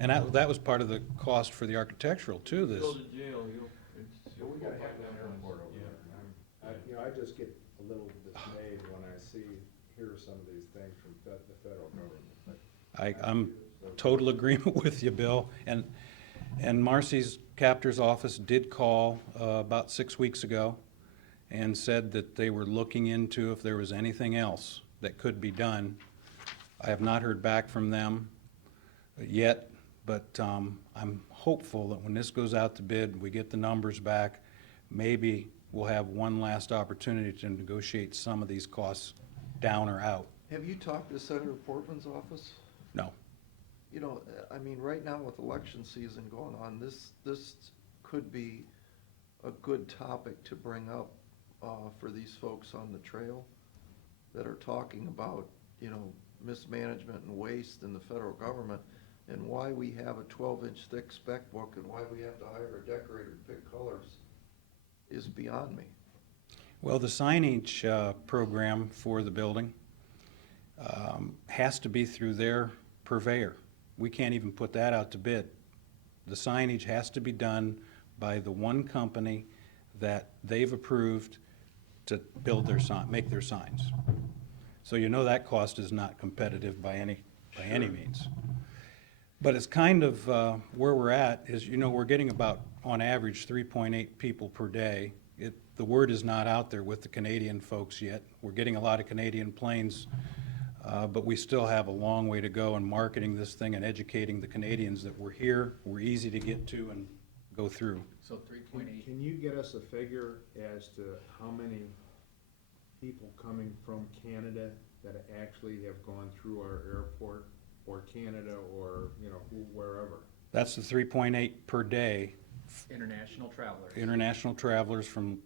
and that was part of the cost for the architectural too, this. Go to jail, So we gotta have that airport over there. You know, I just get a little dismayed when I hear some of these things from the federal government. I'm total agreement with you, Bill. And Marcy's captor's office did call about 6 weeks ago and said that they were looking into if there was anything else that could be done. I have not heard back from them yet, but I'm hopeful that when this goes out to bid, we get the numbers back, maybe we'll have one last opportunity to negotiate some of these costs down or out. Have you talked to Senator Portman's office? No. You know, I mean, right now with election season going on, this could be a good topic to bring up for these folks on the trail that are talking about, you know, mismanagement and waste in the federal government, and why we have a 12-inch thick spec book and why we have to hire a decorator to pick colors is beyond me. Well, the signage program for the building has to be through their purveyor. We can't even put that out to bid. The signage has to be done by the one company that they've approved to build their make their signs. So you know that cost is not competitive by any means. But it's kind of where we're at is, you know, we're getting about, on average, 3.8 people per day. The word is not out there with the Canadian folks yet. We're getting a lot of Canadian planes, but we still have a long way to go in marketing this thing and educating the Canadians that we're here, we're easy to get to and go through. So 3.8. Can you get us a figure as to how many people coming from Canada that actually have gone through our airport, or Canada, or, you know, wherever? That's the 3.8 per day. International travelers. International travelers from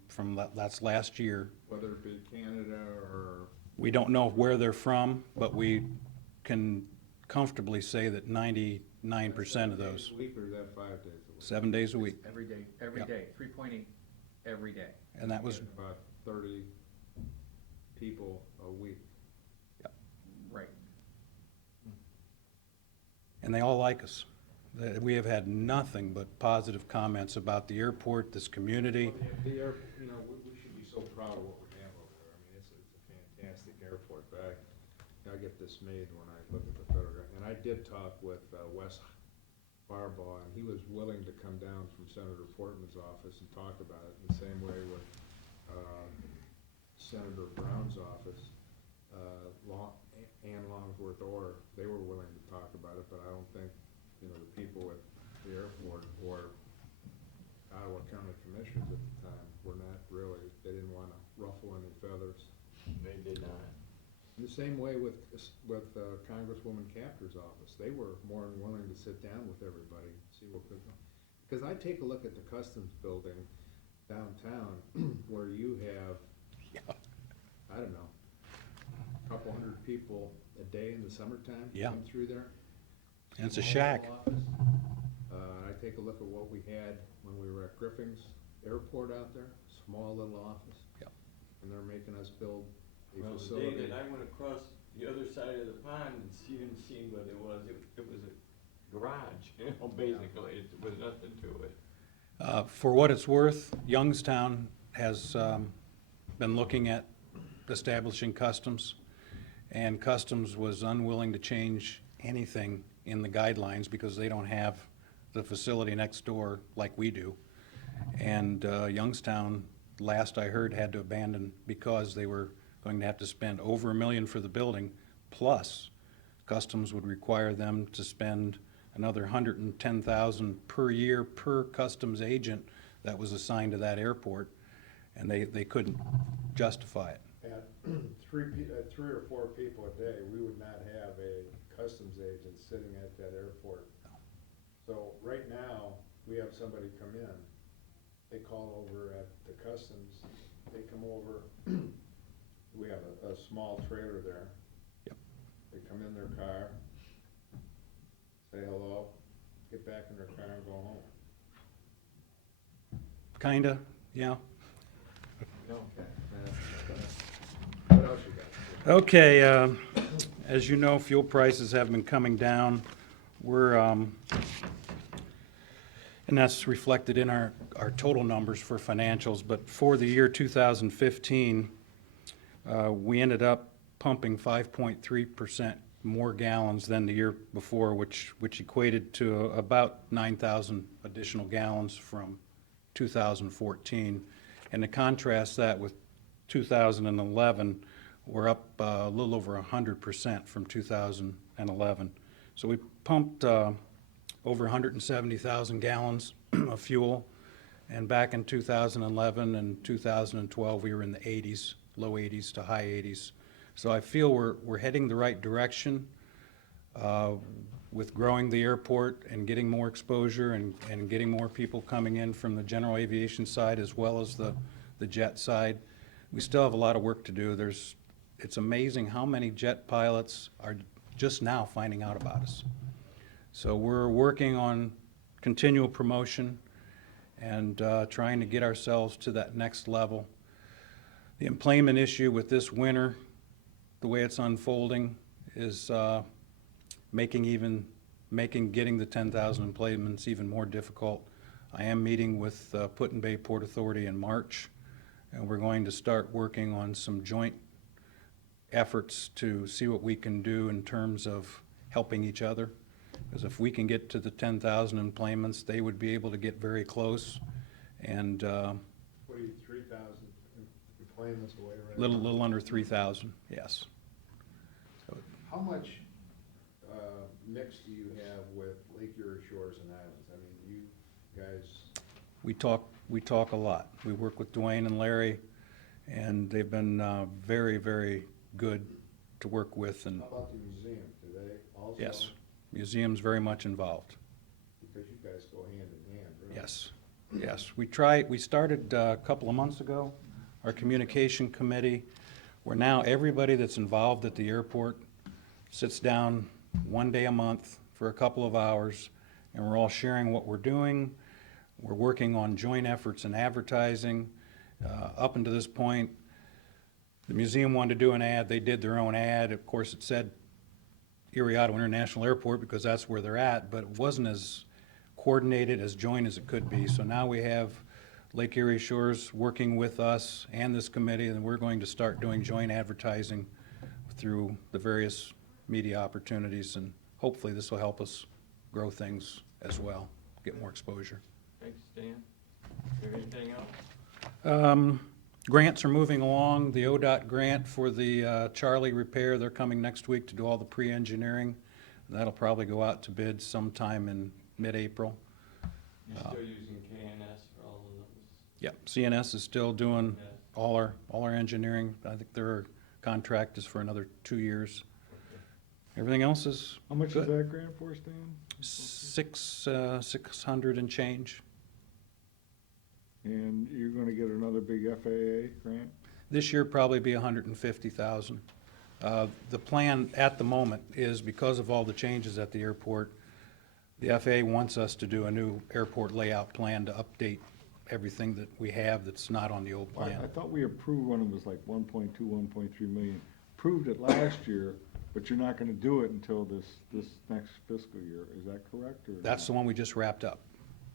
that's last year. Whether it be Canada or... We don't know where they're from, but we can comfortably say that 99% of those, 7 days a week, or is that 5 days a week? 7 days a week. Every day, Yep. 3.8 every day. And that was, About 30 people a week. Right. and they all like us. We have had nothing but positive comments about the airport, this community. The air, you know, we should be so proud of what we have over there. I mean, it's a fantastic airport, but I get dismayed when I look at the federal, and I did talk with Wes Barbaugh, and he was willing to come down from Senator Portman's office and talk about it, the same way with Senator Brown's office. Ann Longsworth Orr, they were willing to talk about it, but I don't think, you know, the people at the airport or Ottawa County Commissioners at the time were not really, they didn't wanna ruffle any feathers. They did not. The same way with Congresswoman Capter's office, they were more than willing to sit down with everybody, see what could go. Because I take a look at the customs building downtown, where you have, I don't know, a couple hundred people a day in the summertime Yeah. come through there. And it's a Small shack. little office. I take a look at what we had when we were at Griffin's Airport out there, small little office. Yep. And they're making us build a Well, the day facility. that I went across the other side of the pond and seen what it was a garage, you know, basically, it was nothing to it. For what it's worth, Youngstown has been looking at establishing customs, and customs was unwilling to change anything in the guidelines because they don't have the facility next door like we do. And Youngstown, last I heard, had to abandon because they were going to have to spend over $1 million for the building, plus customs would require them to spend another $110,000 per year per customs agent that was assigned to that airport, and they couldn't justify it. At three or four people a day, we would not have a customs agent sitting at that airport. So right now, we have somebody come in, they call over at the customs, they come over, we have a small trailer there. Yep. They come in their car, say hello, get back in their car and go home. Kinda, yeah. What else you got? Okay, as you know, fuel prices have been coming down. We're, and that's reflected in our total numbers for financials, but for the year 2015, we ended up pumping 5.3% more gallons than the year before, which equated to about 9,000 additional gallons from 2014. And to contrast that with 2011, we're up a little over 100% from 2011. So we pumped over 170,000 gallons of fuel, and back in 2011 and 2012, we were in the 80s, low 80s to high 80s. So I feel we're heading the right direction with growing the airport and getting more exposure and getting more people coming in from the general aviation side as well as the jet side. We still have a lot of work to do. It's amazing how many jet pilots are just now finding out about us. So we're working on continual promotion and trying to get ourselves to that next level. The employment issue with this winter, the way it's unfolding, is making getting the 10,000 employments even more difficult. I am meeting with Put-in-Bay Port Authority in March, and we're going to start working on some joint efforts to see what we can do in terms of helping each other. Because if we can get to the 10,000 employments, they would be able to get very close. And What are you, 3,000 employments away right now? little under 3,000, yes. So, How much mix do you have with Lake Erie Shores and Islands? I mean, you guys, we talk a lot. We work with Dwayne and Larry, and they've been very, very good to work with. And how about the museum? Do they also? yes, museum's very much involved. Because you guys go hand in hand, really. Yes, yes. We started a couple of months ago, our communication committee, where now everybody that's involved at the airport sits down one day a month for a couple of hours, and we're all sharing what we're doing. We're working on joint efforts in advertising. Up until this point, the museum wanted to do an ad. They did their own ad. Of course, it said Erie Ottawa International Airport because that's where they're at, but it wasn't as coordinated, as joint as it could be. So now we have Lake Erie Shores working with us and this committee, and we're going to start doing joint advertising through the various media opportunities, and hopefully this will help us grow things as well, get more exposure. Thanks, Dan. Is there anything else? Grants are moving along. The ODOT grant for the Charlie repair, they're coming next week to do all the pre-engineering. That'll probably go out to bid sometime in mid-April. You're still using KNS for all of those? Yep, CNS is still doing all our engineering. I think their contract is for another 2 years. Everything else is How much is good. that grant for, Stan? 600 and change. And you're gonna get another big FAA grant? This year probably be 150,000. The plan at the moment is, because of all the changes at the airport, the FAA wants us to do a new airport layout plan to update everything that we have that's not on the old I plan. thought we approved one, it was like 1.2, 1.3 million. Approved it last year, but you're not gonna do it until this next fiscal year. Is that correct, or? That's the one we just wrapped up.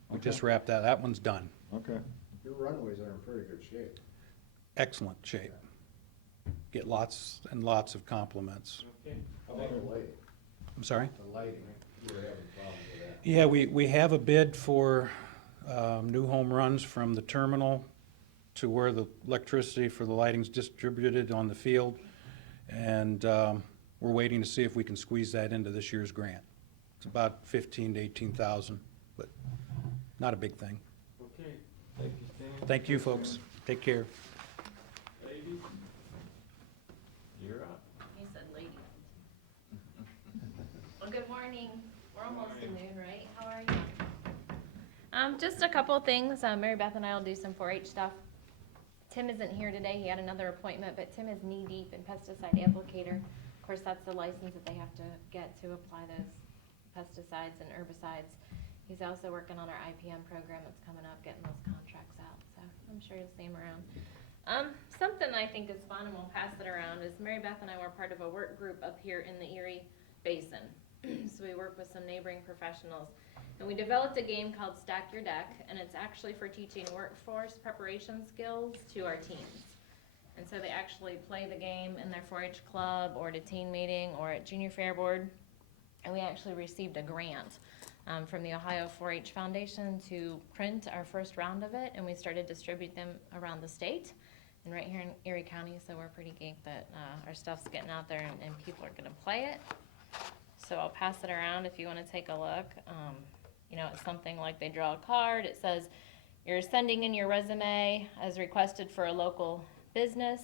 We Okay. just wrapped that. That one's done. Okay. Your runways are in pretty good shape. Excellent shape. Get lots and lots of compliments. How about the lighting? I'm sorry? The lighting, you were having problems with that. Yeah, we have a bid for new home runs from the terminal to where the electricity for the lighting's distributed on the field. And we're waiting to see if we can squeeze that into this year's grant. It's about 15 to 18,000, but not a big thing. Okay, thank you, Stan. Thank you, folks. Take care. Lady? You're up. You said lady. Well, good morning. We're almost to noon, right? How are you? Just a couple of things. Mary Beth and I will do some 4-H stuff. Tim isn't here today. He had another appointment, but Tim is knee-deep in pesticide applicator. Of course, that's the license that they have to get to apply those pesticides and herbicides. He's also working on our IPM program that's coming up, getting those contracts out, so I'm sure you'll see him around. Something I think is fun, and we'll pass it around, is Mary Beth and I were part of a work group up here in the Erie Basin. So we work with some neighboring professionals, and we developed a game called Stack Your Deck, and it's actually for teaching workforce preparation skills to our teens. And so they actually play the game in their 4-H club, or at a teen meeting, or at Junior Fair Board. And we actually received a grant from the Ohio 4-H Foundation to print our first round of it, and we started distribute them around the state and right here in Erie County. So we're pretty geeked that our stuff's getting out there, and people are gonna play it. So I'll pass it around if you wanna take a look. You know, it's something like they draw a card. It says, you're sending in your resume as requested for a local business.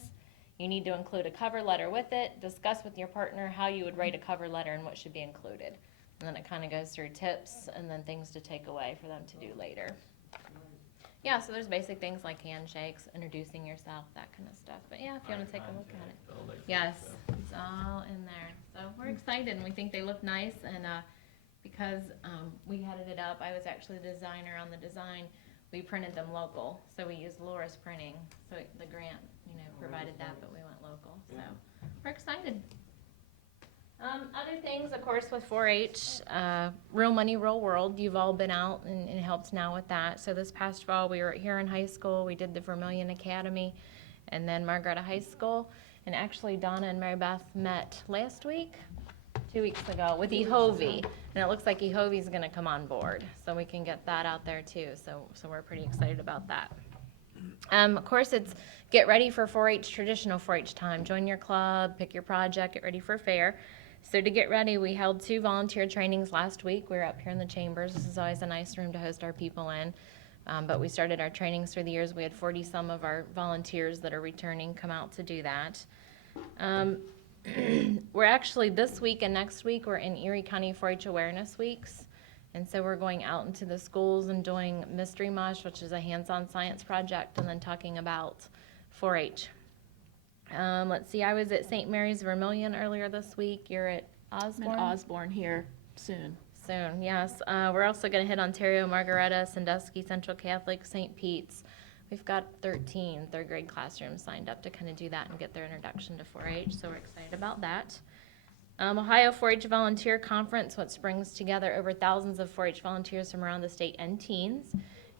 You need to include a cover letter with it. Discuss with your partner how you would write a cover letter and what should be included. And then it kind of goes through tips and then things to take away for them to do later. Yeah, so there's basic things like handshakes, introducing yourself, that kind of stuff. But yeah, if you want to take a look at it. Yes, it's all in there. So we're excited, and we think they look nice. And because we headed it up, I was actually the designer on the design. We printed them local, so we used Laura's printing. So the grant, provided that, but we went local. So we're excited. Other things, of course, with 4-H, Real Money, Real World. You've all been out and helped now with that. So this past fall, we were here in high school. We did the Vermilion Academy, and then Margaretta High School. And actually, Donna and Mary Beth met last week, 2 weeks ago, with EHOVI. And it looks like EHOVI's going to come on board, so we can get that out there too. So we're pretty excited about that. Of course, it's get ready for 4-H, traditional 4-H time. Join your club, pick your project, get ready for fair. So to get ready, we held 2 volunteer trainings last week. We were up here in the chambers. This is always a nice room to host our people in. But we started our trainings through the years. We had 40-some of our volunteers that are returning come out to do that. We're actually, this week and next week, we're in Erie County 4-H Awareness Weeks. And so we're going out into the schools and doing Mystery Mush, which is a hands-on science project, and then talking about 4-H. Let's see, I was at St. Mary's Vermilion earlier this week. You're at Osborne? I'm at Osborne here soon. Soon, yes. We're also going to hit Ontario, Margaretta, Sandusky, Central Catholic, St. Pete's. We've got 13 third-grade classrooms signed up to kind of do that and get their introduction to 4-H, so we're excited about that. Ohio 4-H Volunteer Conference, which brings together over thousands of 4-H volunteers from around the state and teens,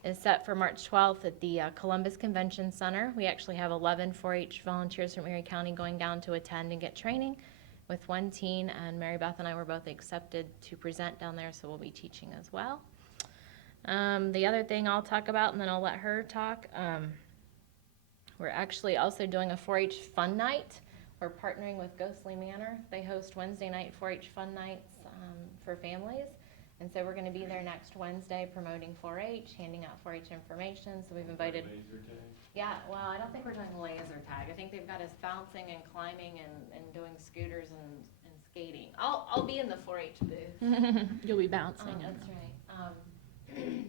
is set for March 12th at the Columbus Convention Center. We actually have 11 4-H volunteers from Erie County going down to attend and get training with 1 teen, and Mary Beth and I were both accepted to present down there, so we'll be teaching as well. The other thing I'll talk about, and then I'll let her talk, We're actually also doing a 4-H fun night. We're partnering with Ghostly Manor. They host Wednesday night 4-H fun nights for families. And so we're going to be there next Wednesday promoting 4-H, handing out 4-H information. So we've invited. Laser tag? Yeah, well, I don't think we're doing laser tag. I think they've got us bouncing and climbing and doing scooters and skating. I'll be in the 4-H booth. You'll be bouncing. That's right.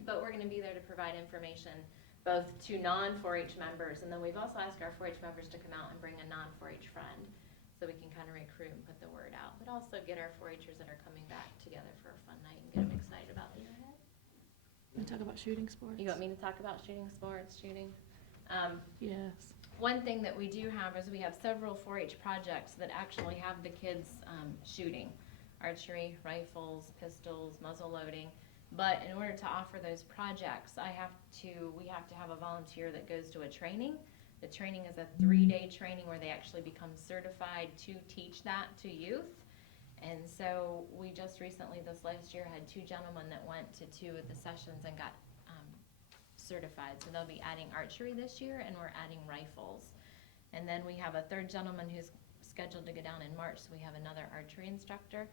But we're going to be there to provide information both to non-4-H members, and then we've also asked our 4-H members to come out and bring a non-4-H friend, so we can kind of recruit and put the word out, but also get our 4-Hers that are coming back together for a fun night and get them excited about the year ahead. We talk about shooting sports. You want me to talk about shooting sports, shooting? Yes. One thing that we do have is we have several 4-H projects that actually have the kids shooting, archery, rifles, pistols, muzzle loading. But in order to offer those projects, we have to have a volunteer that goes to a training. The training is a 3-day training where they actually become certified to teach that to youth. And so we just recently, this last year, had 2 gentlemen that went to 2 of the sessions and got certified. So they'll be adding archery this year, and we're adding rifles. And then we have a 3rd gentleman who's scheduled to go down in March, so we have another archery instructor.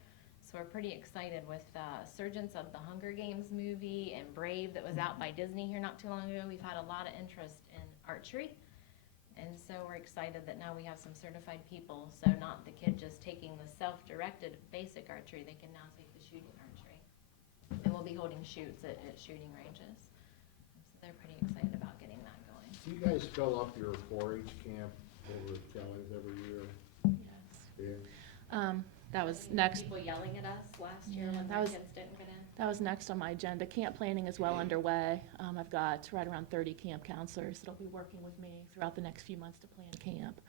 So we're pretty excited with Surgeons of the Hunger Games movie and Brave that was out by Disney here not too long ago. We've had a lot of interest in archery. And so we're excited that now we have some certified people. So not the kid just taking the self-directed basic archery, they can now take the shooting archery. And we'll be holding shoots at shooting ranges. So they're pretty excited about getting that going. Do you guys fill up your 4-H camp over at Kelly's every year? Yes. Yeah. That was next. People yelling at us last year Yeah, when that our was- kids didn't get in. That was next on my agenda. Camp planning is well underway. I've got right around 30 camp counselors that'll be working with me throughout the next few months to plan camp.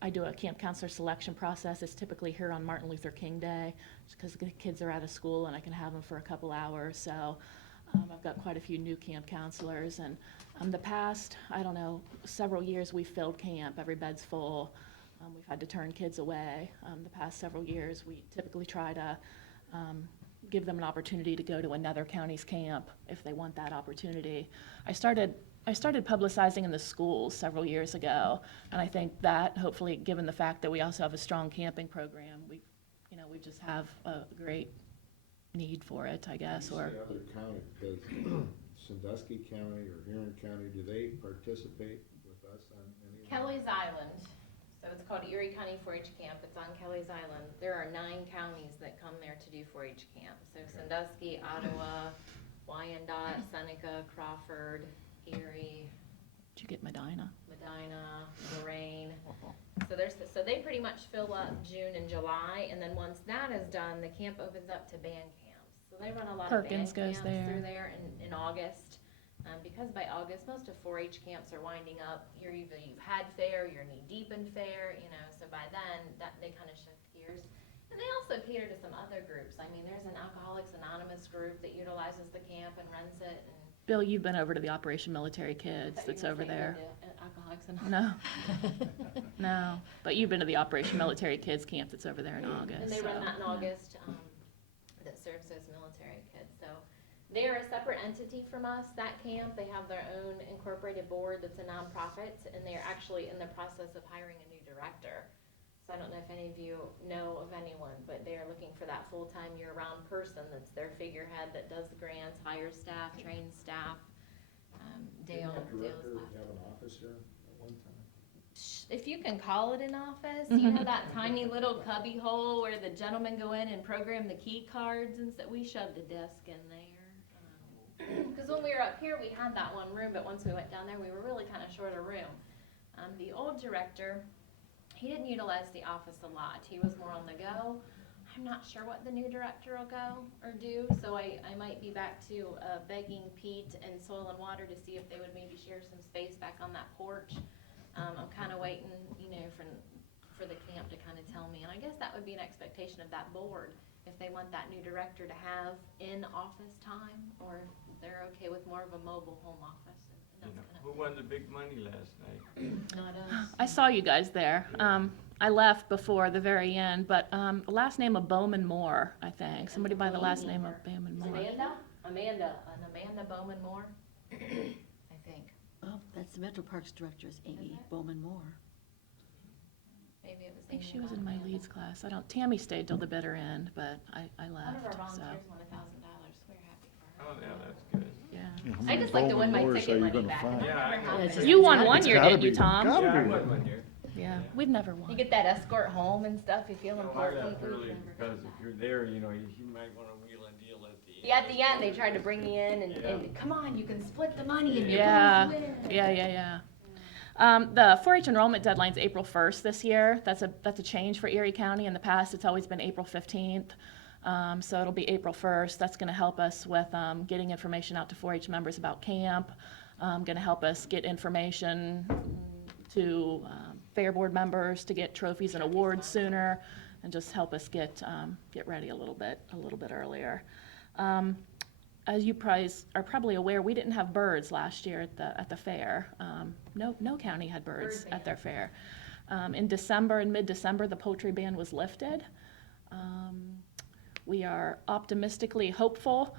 I do a camp counselor selection process. It's typically here on Martin Luther King Day, just because the kids are out of school and I can have them for a couple hours. So I've got quite a few new camp counselors. And the past, I don't know, several years we've filled camp. Every bed's full. We've had to turn kids away. The past several years, we typically try to give them an opportunity to go to another county's camp if they want that opportunity. I started publicizing in the schools several years ago, and I think that hopefully, given the fact that we also have a strong camping program, we just have a great need for it, I guess. Or Say other county, because Sandusky County or Huron County, do they participate with us on any of that? Kelly's Island. So it's called Erie County 4-H Camp. It's on Kelly's Island. There are 9 counties that come there to do 4-H camp. So Sandusky, Ottawa, Wyandotte, Seneca, Crawford, Erie. Did you get Medina? Medina, Lorraine. So they pretty much fill up June and July, and then once that is done, the camp opens up to band camps. So they run a lot Perkins of band goes camps there. through there in August. Because by August, most of 4-H camps are winding up. You've had fair, you're knee deep in fair, so by then they kind of shift gears. And they also cater to some other groups. I mean, there's an Alcoholics Anonymous group that utilizes the camp and rents it. And Bill, you've been over to the Operation Military Kids that's over there. Alcoholics Anonymous. No, no, but you've been to the Operation Military Kids camp that's over there in August. And they run so, that in yeah. August, that serves those military kids. So they're a separate entity from us, that camp. They have their own incorporated board that's a nonprofit, and they're actually in the process of hiring a new director. So I don't know if any of you know of anyone, but they are looking for that full-time year-round person that's their figurehead that does the grants, hires staff, trains staff. Didn't that director have an office here at one time? If you can call it an office, you know that tiny little cubby hole where the gentlemen go in and program the key cards and stuff. We shoved a desk in there. Because when we were up here, we had that one room, but once we went down there, we were really kind of short a room. The old director, he didn't utilize the office a lot. He was more on the go. I'm not sure what the new director will go or do, so I might be back to begging Pete and Soil and Water to see if they would maybe share some space back on that porch. I'm kind of waiting, for the camp to kind of tell me, and I guess that would be an expectation of that board, if they want that new director to have in-office time, or if they're okay with more of a mobile home office. And that's Who won the big money last night? not us. I saw you guys there. I left before the very end, but the last name of Bowman Moore, I think. Somebody by the last name of Bowman Moore. Amanda Bowman Moore, I think. Oh, that's the Metro Parks director is Amy Bowman Moore. Maybe it was. I think Amy she was in Bowman. my leads class. Tammy stayed till the bitter end, but I One of our left, so, volunteers won $1,000. We're happy for her. Oh, yeah, that's good. yeah. I just like to win my ticket money back. find? It Yeah, never I know. happens. You won It's one year, gotta didn't you, be. Tom? Gotta Yeah, I be. won one year. Yeah, we've never You won. get that escort home and stuff, you feel Well, I important. left early because if you're there, you know, you might wanna wheel and deal at the end. Yeah, at the end, they tried to bring you in and come on, you can split the money and you Yeah, both win. yeah. The 4-H enrollment deadline's April 1st this year. That's a change for Erie County. In the past, it's always been April 15th. So it'll be April 1st. That's gonna help us with, getting information out to 4-H members about camp. Gonna help us get information to, fair board members to get trophies and awards sooner, and just help us get ready a little bit earlier. As you are probably aware, we didn't have birds last year at the fair. No county had birds at their fair. In mid-December, the poultry ban was lifted. We are optimistically hopeful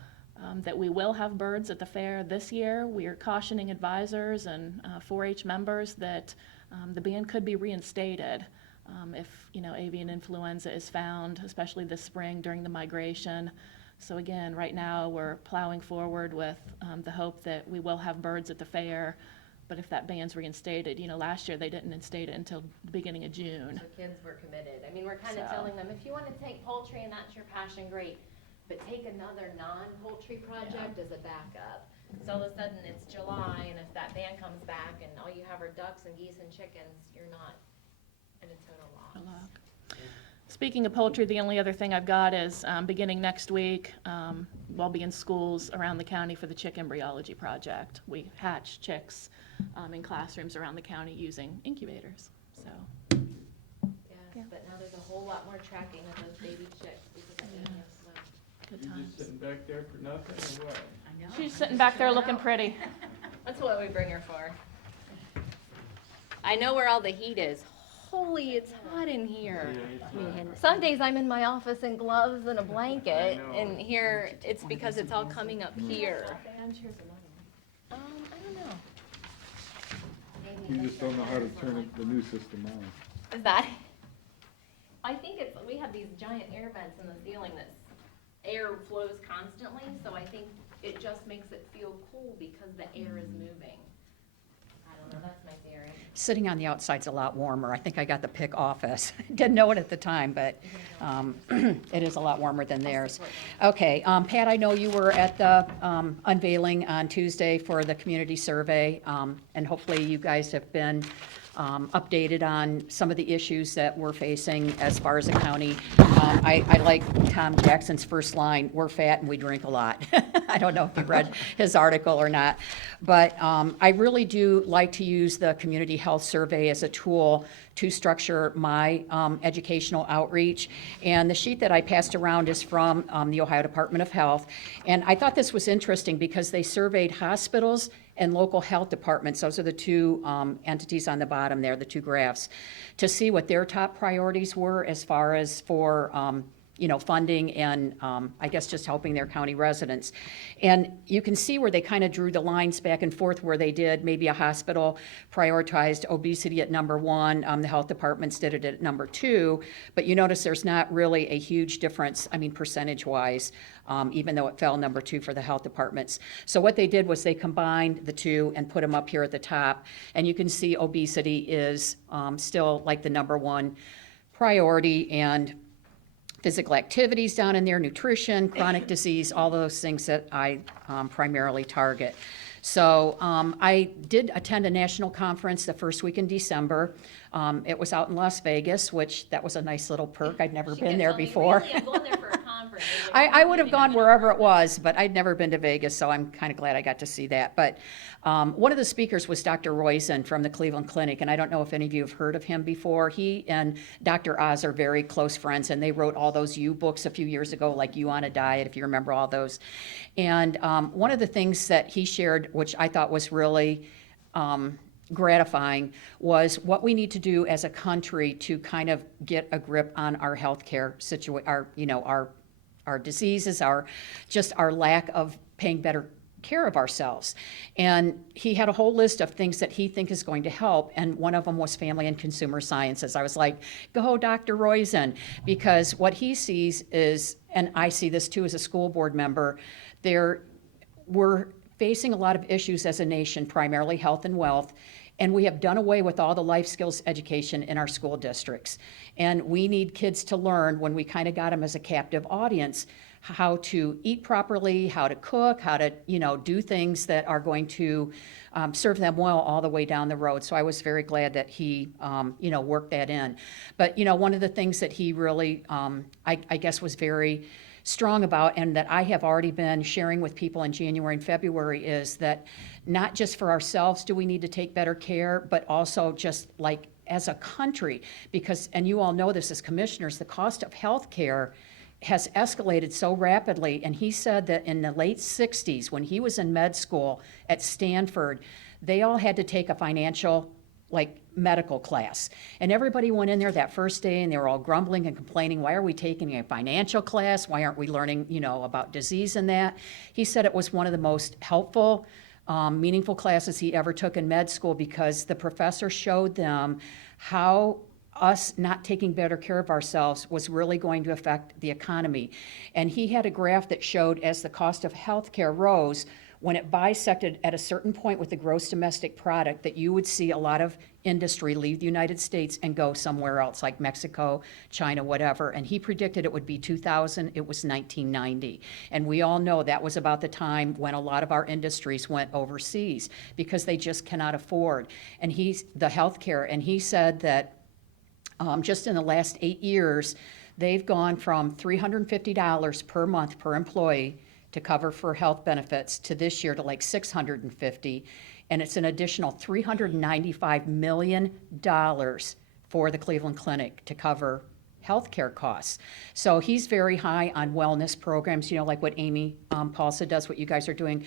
that we will have birds at the fair this year. We are cautioning advisors and 4-H members that the ban could be reinstated if, avian influenza is found, especially this spring during the migration. So again, right now, we're plowing forward with the hope that we will have birds at the fair, but if that ban's reinstated, last year they didn't instate it until the beginning of June. So kids were committed. I mean, we're kind of So- telling them, if you want to take poultry and that's your passion, great, but take another non-poultry project as a backup. So all of a sudden, it's July, and if that ban comes back and all you have are ducks and geese and chickens, you're not in a total loss. Speaking of poultry, the only other thing I've got is, beginning next week, we'll be in schools around the county for the chick embryology project. We hatch chicks in classrooms around the county using incubators, so. Yes, but now there's a whole lot more tracking of those baby chicks because of avian flu. Good You're times. just sitting back there for nothing, or what? I know. She's sitting back there looking pretty. That's what we bring her for. I know where all the heat is. Holy, it's hot in here. Some days I'm in my office in gloves and a blanket, and here, it's because it's all coming up here. I don't know. You just don't know how to turn the new system on. Is that? I think we have these giant air vents in the ceiling that air flows constantly, so I think it just makes it feel cool because the air is moving. I don't know, that's my theory. Sitting on the outside's a lot warmer. I think I got the pick office. Didn't know it at the time, but it is a lot warmer than theirs. Okay, Pat, I know you were at the unveiling on Tuesday for the community survey, and hopefully you guys have been updated on some of the issues that we're facing as far as the county. I like Tom Jackson's first line, "We're fat and we drink a lot." I don't know if you read his article or not, but I really do like to use the community health survey as a tool to structure my educational outreach. And the sheet that I passed around is from the Ohio Department of Health. And I thought this was interesting because they surveyed hospitals and local health departments, those are the two entities on the bottom there, the two graphs, to see what their top priorities were as far as for funding and I guess just helping their county residents. And you can see where they kind of drew the lines back and forth where they did, maybe a hospital prioritized obesity at number 1, the health departments did it at number 2, but you notice there's not really a huge difference, percentage-wise, even though it fell number 2 for the health departments. So what they did was they combined the two and put them up here at the top, and you can see obesity is still like the number 1 priority, and physical activities down in there, nutrition, chronic disease, all those things that I primarily target. So I did attend a national conference the first week in December. It was out in Las Vegas, which that was a nice little perk. I'd never been there before. Really, I'm going there for a conference. I would have gone wherever it was, but I'd never been to Vegas, so I'm kind of glad I got to see that. But one of the speakers was Dr. Roizen from the Cleveland Clinic, and I don't know if any of you have heard of him before. He and Dr. Oz are very close friends, and they wrote all those You books a few years ago, like You on a Diet, if you remember all those. And one of the things that he shared, which I thought was really gratifying, was what we need to do as a country to kind of get a grip on our healthcare situation, our diseases, our lack of paying better care of ourselves. And he had a whole list of things that he thinks is going to help, and one of them was family and consumer sciences. I was like, go Dr. Roizen, because what he sees is, and I see this too as a school board member, we're facing a lot of issues as a nation, primarily health and wealth, and we have done away with all the life skills education in our school districts. And we need kids to learn, when we kind of got them as a captive audience, how to eat properly, how to cook, how to, do things that are going to serve them well all the way down the road. So I was very glad that he, worked that in. But, one of the things that he really, I guess, was very strong about, and that I have already been sharing with people in January and February, is that not just for ourselves do we need to take better care, but also just like as a country, because, and you all know this as commissioners, the cost of health care has escalated so rapidly. And he said that in the late 60s, when he was in med school at Stanford, they all had to take a financial, medical class. And everybody went in there that first day and they were all grumbling and complaining, why are we taking a financial class? Why aren't we learning, about disease and that? He said it was one of the most helpful, meaningful classes he ever took in med school, because the professor showed them how us not taking better care of ourselves was really going to affect the economy. And he had a graph that showed as the cost of healthcare rose, when it bisected at a certain point with the gross domestic product, that you would see a lot of industry leave the United States and go somewhere else, like Mexico, China, whatever. And he predicted it would be 2000, it was 1990. And we all know that was about the time when a lot of our industries went overseas, because they just cannot afford. And the healthcare, and he said that just in the last 8 years, they've gone from $350 per month per employee to cover for health benefits to this year to like $650, and it's an additional $395 million for the Cleveland Clinic to cover healthcare costs. So he's very high on wellness programs, like what Amy Paulsa does, what you guys are doing.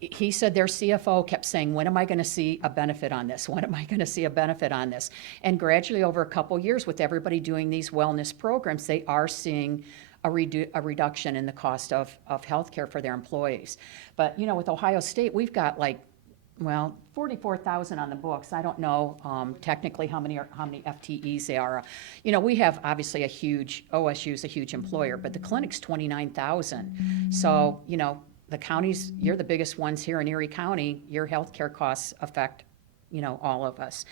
He said their CFO kept saying, when am I going to see a benefit on this? When am I going to see a benefit on this? And gradually over a couple years, with everybody doing these wellness programs, they are seeing a reduction in the cost of healthcare for their employees. But, with Ohio State, we've got 44,000 on the books. I don't know technically how many FTEs they are. We have obviously OSU is a huge employer, but the clinic's 29,000. So, the counties, you're the biggest ones here in Erie County, your healthcare costs affect all of us.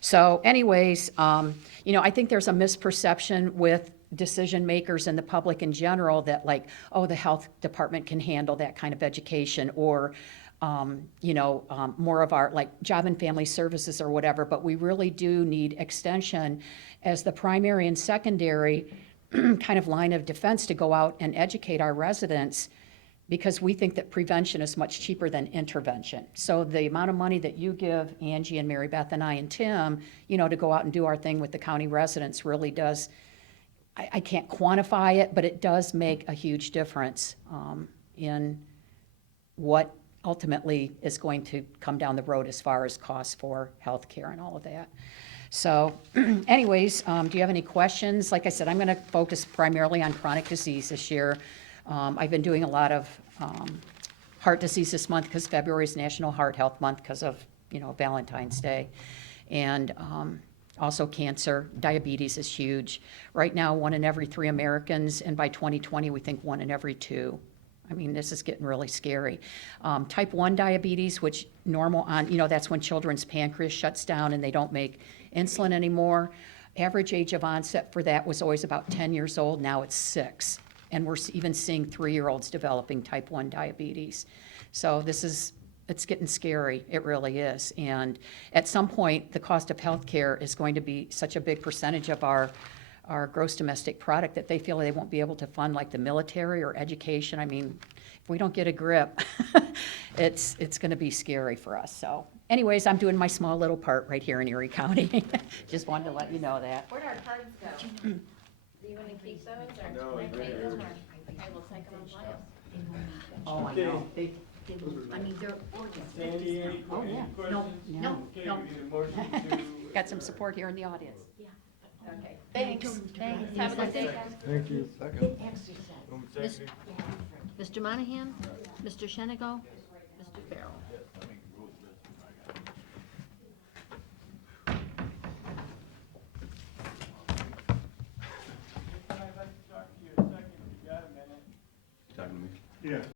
So anyways, I think there's a misperception with decision makers and the public in general that the health department can handle that kind of education, or more of our job and family services or whatever. But we really do need extension as the primary and secondary kind of line of defense to go out and educate our residents, because we think that prevention is much cheaper than intervention. So the amount of money that you give Angie and Mary Beth and I and Tim, to go out and do our thing with the county residents really does, I can't quantify it, but it does make a huge difference in what ultimately is going to come down the road as far as costs for healthcare and all of that. So anyways, do you have any questions? Like I said, I'm going to focus primarily on chronic disease this year. I've been doing a lot of heart disease this month, because February is National Heart Health Month because of, Valentine's Day. And also cancer, diabetes is huge. Right now, 1 in every 3 Americans, and by 2020, we think 1 in every 2. I mean, this is getting really scary. Type 1 diabetes, which that's when children's pancreas shuts down and they don't make insulin anymore. Average age of onset for that was always about 10 years old. Now it's 6. And we're even seeing 3-year-olds developing type 1 diabetes. So it's getting scary. It really is. And at some point, the cost of health care is going to be such a big percentage of our gross domestic product that they feel they won't be able to fund the military or education. I mean, if we don't get a grip, it's going to be scary for us. So anyways, I'm doing my small little part right here in Erie County. Just wanted to let you know that. Where'd our cards go? Do you want to keep those, or No, can I they're take them, or, here. okay, we'll take them on file. Oh, I know. They're gorgeous. Sandy, any Oh, yeah. questions? No, Okay, no. we need a motion to. Got some support here in the audience. Okay, thanks. Have a good day, guys. Thank you. Big exercise. Second. Mr. Monahan, Mr. Shenigo, Mr. Farrell. Talking to me? Yeah.